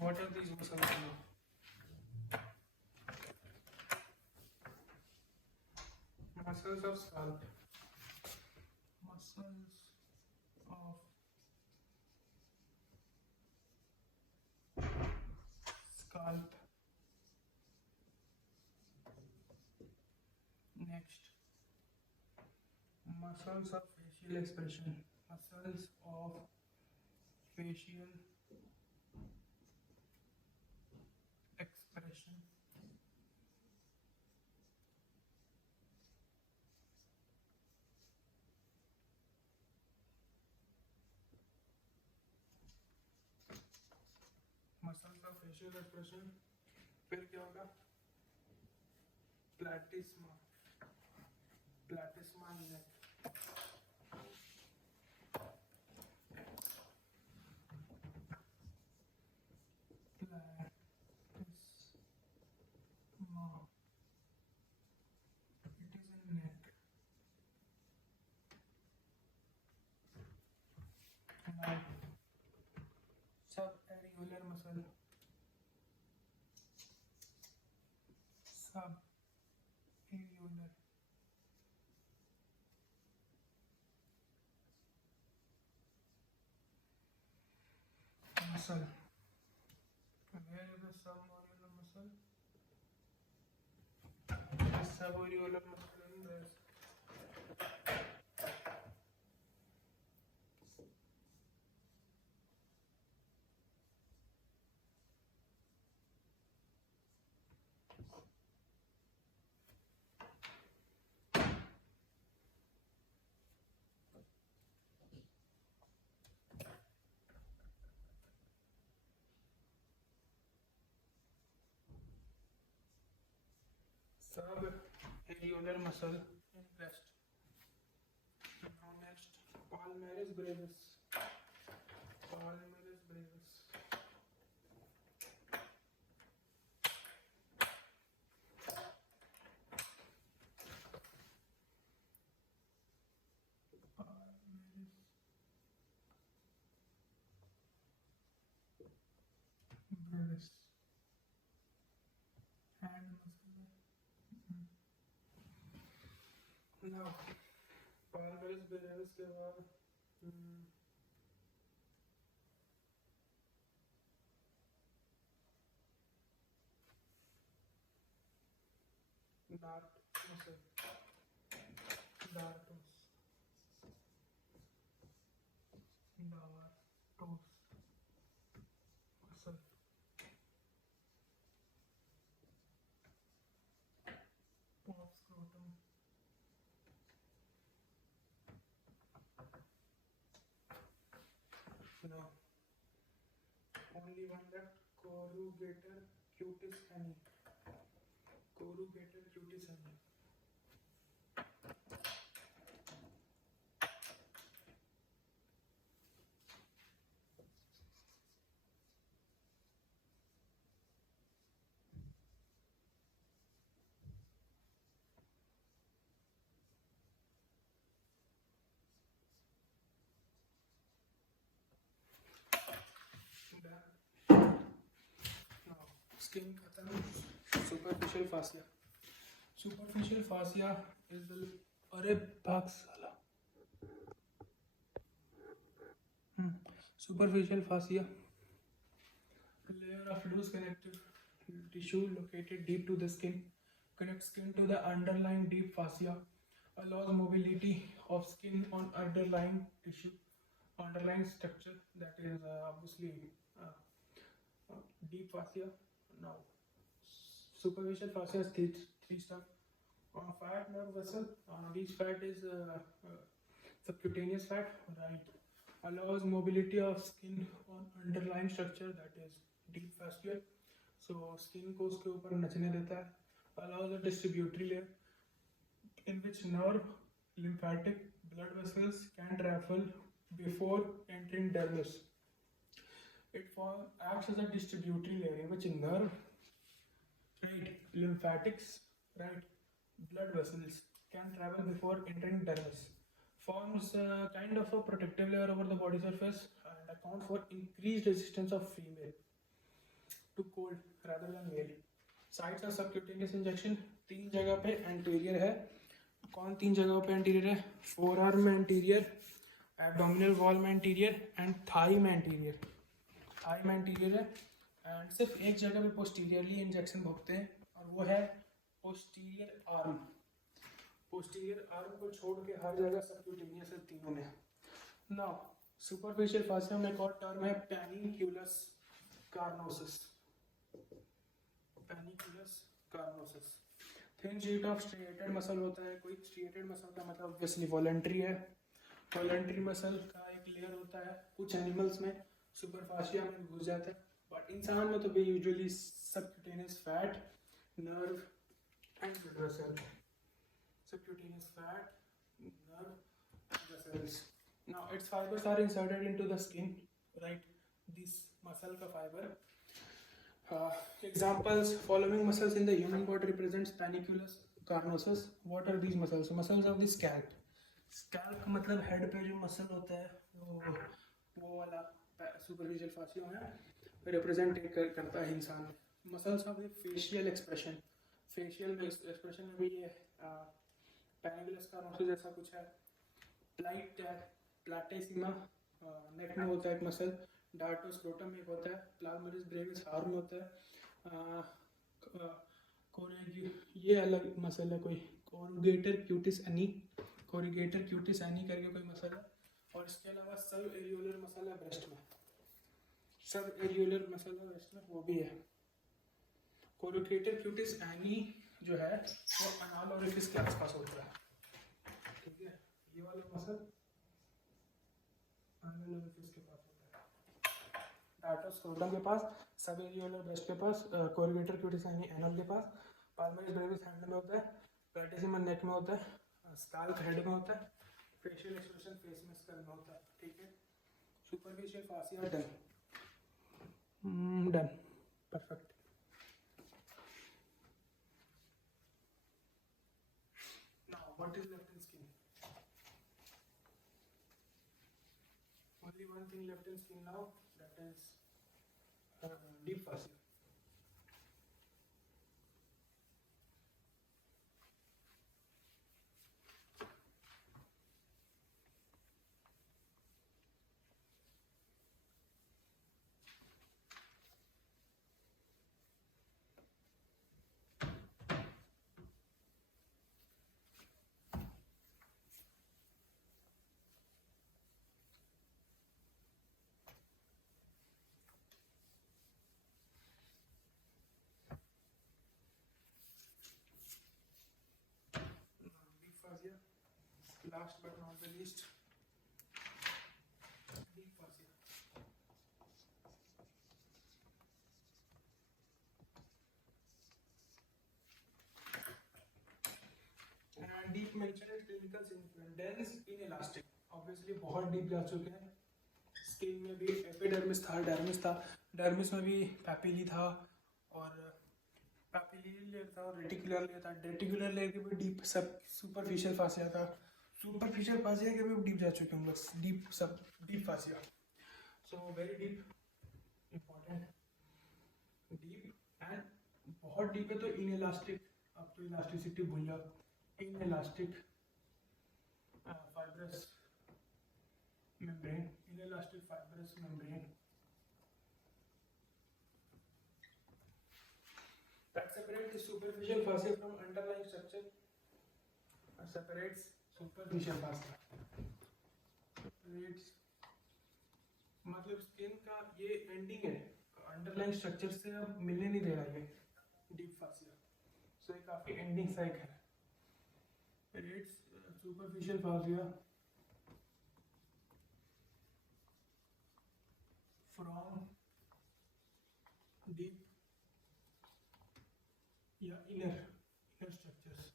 What are these muscles now? Muscles of scalp. Muscles of scalp. Next, muscles of facial expression. Muscles of facial expression. Muscles of facial expression. फिर क्या होगा? Platysma. Platysma in neck. Platysma. It is in neck. areolar muscle, sub areolar muscle. Where is the subareolar muscle? The subareolar muscle in this. Subareolar muscle in breast. Now next, palmaris brevis. Palmaris brevis. Palmaris brevis. Hand muscle. Now, palmaris brevis के बाद dart muscle. Dartos. Dartos muscle. Pons scrotum. Now, only one left, corrugator cutis ani. Corrugator cutis ani. Now, skin खत्म. Superficial fascia. Superficial fascia is the अरे भाग साला. Superficial fascia, layer of loose connective tissue located deep to the skin, connects skin to the underlying deep fascia, allows mobility of skin on underlying tissue, underlying structure, that is obviously deep fascia. Now, superficial fascia is three stuff. Fat nerve vessel, this fat is subcutaneous fat, right? Allows mobility of skin on underlying structure, that is deep fascia. So skin को उसके ऊपर नचने देता है. Allows a distributary layer in which nerve, lymphatic, blood vessels can travel before entering dermis. It acts as a distributary layer in which nerve, right, lymphatics, right, blood vessels can travel before entering dermis. Forms kind of a protective layer over the body surface and account for increased resistance of female to cold rather than male. Sites of subcutaneous injection, 3 जगह पे anterior है. कौन 3 जगहों पे anterior है? Forearm में anterior, abdominal wall में anterior and thigh में anterior. Thigh में anterior है and सिर्फ एक जगह पे posteriorly injection भोगते हैं और वो है posterior arm. Posterior arm को छोड़ के हर जगह subcutaneous है तीनों में. Now, superficial fascia में एक और term है panniculus carnosus. Panniculus carnosus. Thin sheet of striated muscle होता है. कोई striated muscle का मतलब obviously voluntary है. Voluntary muscle का एक layer होता है. कुछ animals में super fascia में घुस जाता है. But इंसान में तो usually subcutaneous fat, nerve and blood vessel. Subcutaneous fat, nerve, vessels. Now its fibers are inserted into the skin, right? This muscle का fiber. Examples: following muscles in the human body represents panniculus carnosus. What are these muscles? Muscles of the scalp. Scalp का मतलब head पे जो muscle होता है वो वाला superficial fascia है. रिप्रेजेंट करता है इंसान में। Muscles of the facial expression, facial expression में भी ये पैरांगुलर स्क्लेरोसिस जैसा कुछ है। प्लैटिसिमा नेक में होता है एक मसल, डार्टोस्क्रोटम में होता है, प्लाज्मोरिस ब्रेविस आर्म में होता है, ये अलग मसल है कोई, कोरुगेटर क्यूटिस एनी, कोरुगेटर क्यूटिस एनी करके कोई मसल है। और इसके अलावा सब एरियोलर मसल है ब्रेस्ट में, सब एरियोलर मसल है ब्रेस्ट में, वो भी है। कोरुगेटर क्यूटिस एनी जो है वो अनाल ओरिफिस के आसपास होता है, ठीक है। ये वाला मसल अनाल ओरिफिस के पास होता है, डार्टोस्क्रोटम के पास, सब एरियोलर ब्रेस्ट के पास, कोरुगेटर क्यूटिस एनी एनल के पास, पाल्मोरिस ब्रेविस हैंड में होता है, प्लैटिसिमा नेक में होता है, स्काल्प हेड में होता है, फेशियल एक्सप्रेशन फेस में स्कल में होता है, ठीक है। Superficial fascia done, done, perfect. Now what is left in skin? Only one thing left in skin now, that is deep fascia. Last but not the least, deep fascia. And deep mentioned clinical significance, dense inelastic, obviously बहुत deep जा चुके हैं। Skin में भी epidermis था, dermis था, dermis में भी पैपिली था, और पैपिलियल लेयर था, और रेटिकुलर लेयर था, रेटिकुलर लेयर के भी डीप, सब सुपरफिशियल फासिया था, सुपरफिशियल फासिया के भी डीप जा चुके हैं हम लोग, डीप सब deep fascia, so very deep, important, deep and बहुत डीप है तो इनइलास्टिक, अब तो इलास्टिसिटी भूल जाओ, inelastic fibrous membrane, inelastic fibrous membrane that separates the superficial fascia from underlying structure, separates superficial fascia, separates मतलब स्किन का ये एंडिंग है, अंडरलाइंग स्ट्रक्चर से अब मिलने नहीं दे रहा है डीप फासिया, सो ये काफी एंडिंग साइक है। separates superficial fascia from deep या inner structures,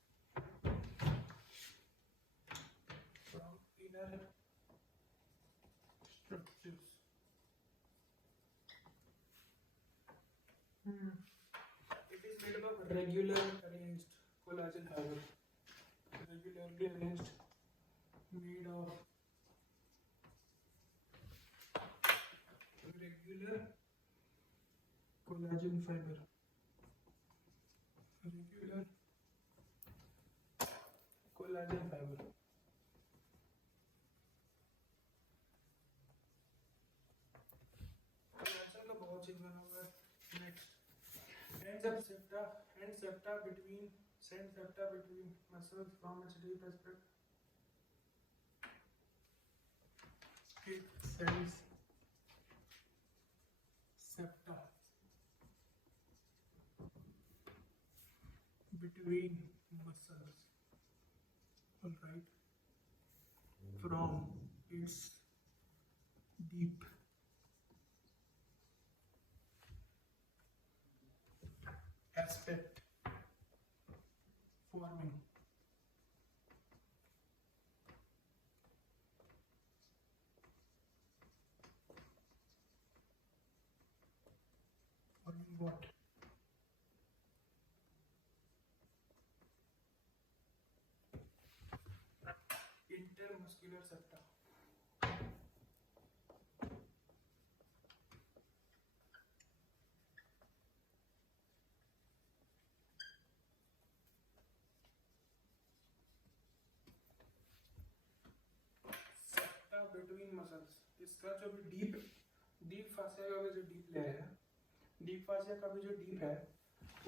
from inner structures. It is made up of regular arranged collagen fiber, regularly arranged, made of regular collagen fiber, regular collagen fiber. Collagen का बहुत चीज बना हुआ है। Next, ends of septa, ends septa between, send septa between muscles from its deep aspect. It sends septa between muscles, all right, from its deep aspect, forming what? Intermuscular septa. Between muscles, इसका जो भी deep fascia का भी जो deep layer है, deep fascia का भी जो डीप है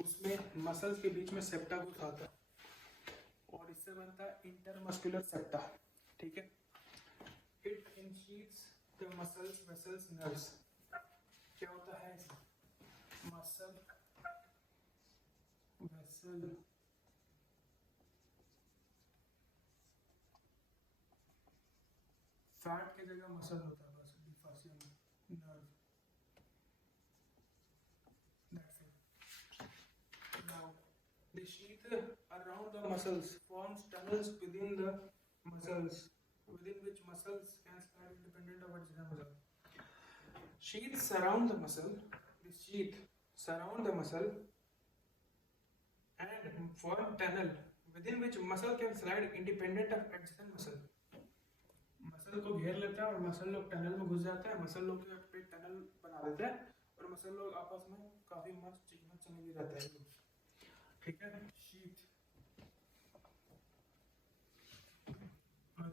उसमें मसल्स के बीच में सेप्टा घुस आता है और इससे बनता है इंटरमस्कुलर सेप्टा, ठीक है। It ensheaths the muscles vessels nerves. क्या होता है इसमें? मसल वेसल फैट की जगह मसल होता है बस डीप फासिया में, nerve, that's it. Now the sheath around the muscles forms tunnels within the muscles, within which muscles can slide independent of adjacent muscle. Sheaths surround the muscle. The sheath surround the muscle and form tunnel within which muscle can slide independent of adjacent muscle. Muscle को घेर लेता है और muscle लोग tunnel में घुस जाता है, मसल लोग के पे टनल बना देता है और मसल लोग आपस में काफी मस्त चिकना चमकी रहता है, ठीक है। Sheath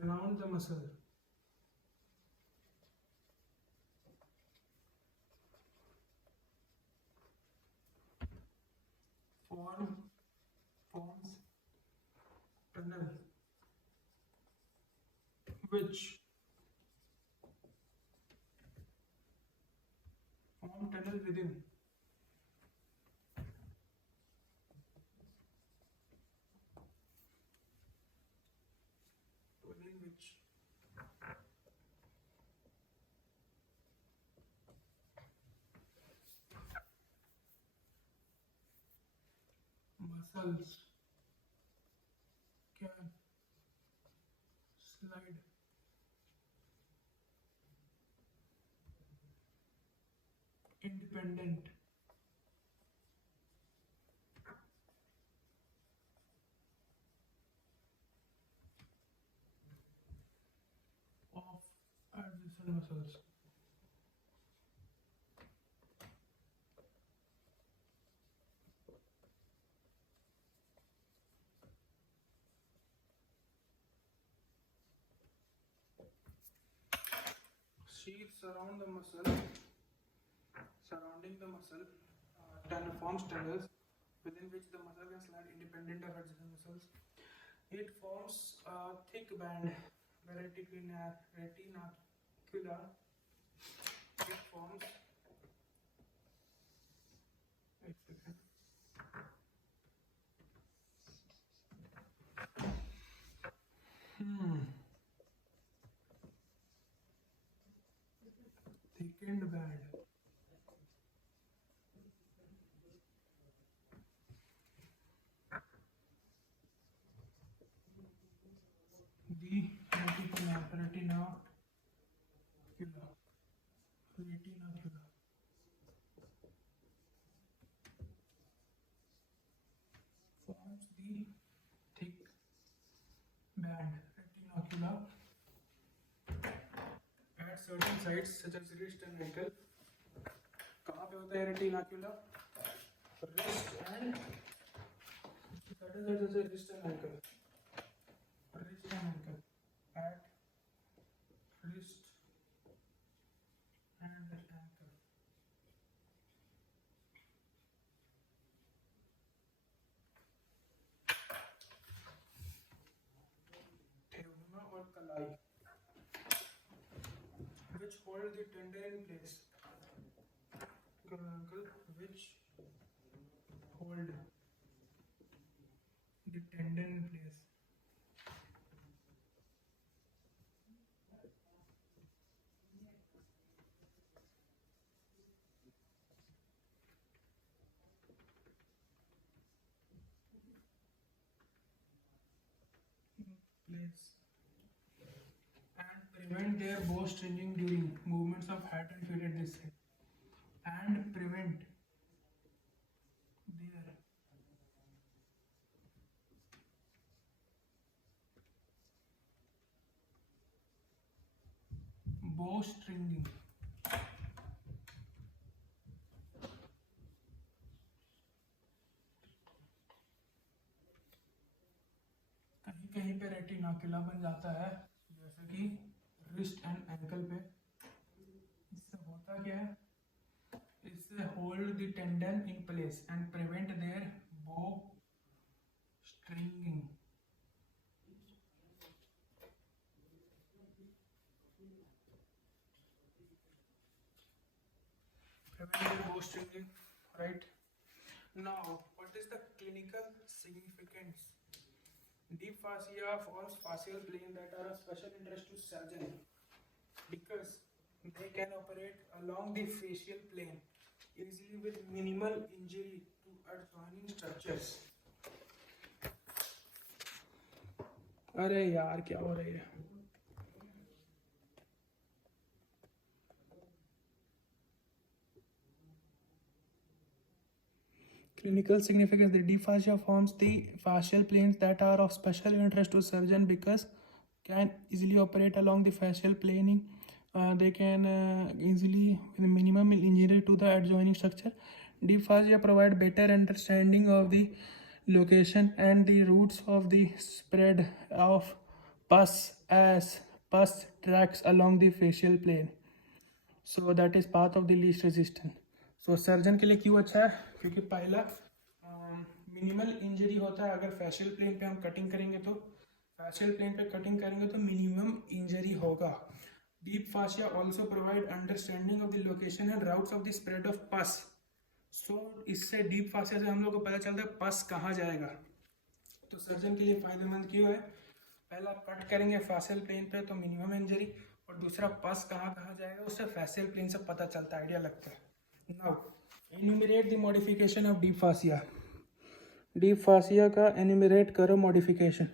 around the muscle forms tunnel which form tunnel within which muscles can slide independent of adjacent muscles. Sheaths surround the muscle, surrounding the muscle, tunnel forms tunnels within which the muscle can slide independent of adjacent muscles. It forms a thick band, reticula. It forms. एक second. Thickened band. The retinacula forms the thick band retinacula at certain sites such as wrist and ankle. कहाँ पे होता है retinacula? Wrist and certain sites such as wrist and ankle. Wrist and ankle. At wrist and ankle. Theguma or kalai, which hold the tendon in place. Ankle, which hold the tendon in place. And prevent their bowstringing during movements of hat and feet at this side. And prevent their bowstringing कहीं कहीं पे रेटिनाकुला बन जाता है, जैसे कि wrist and ankle पे। इससे होता क्या है, इससे hold the tendon in place and prevent there बो stringing. prevent their bow stringing, right? Now, what is the clinical significance? Deep fascia forms fascial plane that are of special interest to surgeon because they can operate along the facial plane easily with minimal injury to adjoining structures. अरे यार क्या हो रही है? Clinical significance: the deep fascia forms the fascial planes that are of special interest to surgeon because can easily operate along the fascial planing. They can easily with minimum injury to the adjoining structure. Deep fascia provide better understanding of the location and the routes of the spread of pus as pus tracks along the facial plane. So that is path of the least resistance. So surgeon के लिए क्यों अच्छा है? क्योंकि पहला minimal injury होता है। अगर फैशियल प्लेन पे हम कटिंग करेंगे तो मिनिमम इंजरी होगा। Deep fascia also provide understanding of the location and routes of the spread of pus. So इससे डीप फाशिया से हम लोग को पता चलता है पस कहाँ जाएगा। तो सर्जन के लिए फायदेमंद क्यों है? पहला कट करेंगे फैशियल प्लेन पे तो मिनिमम इंजरी, और दूसरा पस कहाँ कहाँ जाएगा उससे फैशियल प्लेन से पता चलता है, आइडिया लगता है। Now enumerate the modification of deep fascia. Deep fascia का एन्यूमरेट करो modification.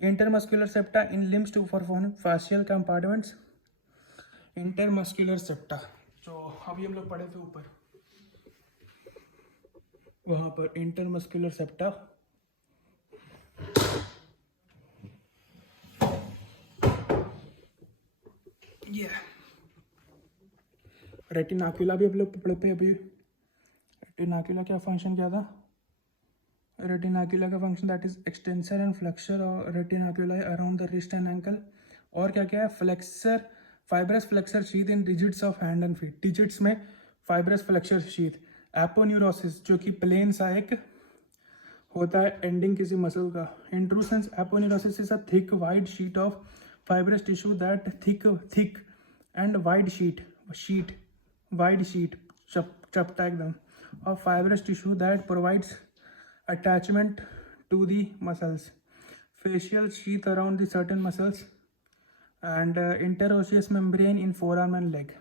Intermuscular septa in limbs to perform fascial compartments. इंटरमस्कुलर सेप्टा जो अभी हम लोग पढ़े थे ऊपर, वहाँ पर इंटरमस्कुलर सेप्टा ये रेटिनाकुला भी हम लोग पढ़े थे अभी। रेटिनाकुला क्या फंक्शन क्या था? रेटिनाकुला का function that is extensor and flexor और retinacula around the wrist and ankle. और क्या क्या है? Flexor, fibrous flexor sheath in digits of hand and feet. Digits में फाइब्रस फ्लेक्सर शीथ। एपोन्यूरोसिस जो कि प्लेन सा एक होता है एंडिंग किसी मसल का। इंट्रूसेंस aponeurosis is a thick wide sheet of fibrous tissue that thick and wide sheet चपटा एकदम of fibrous tissue that provides attachment to the muscles. Facial sheath around the certain muscles and interosseous membrane in forearm and leg.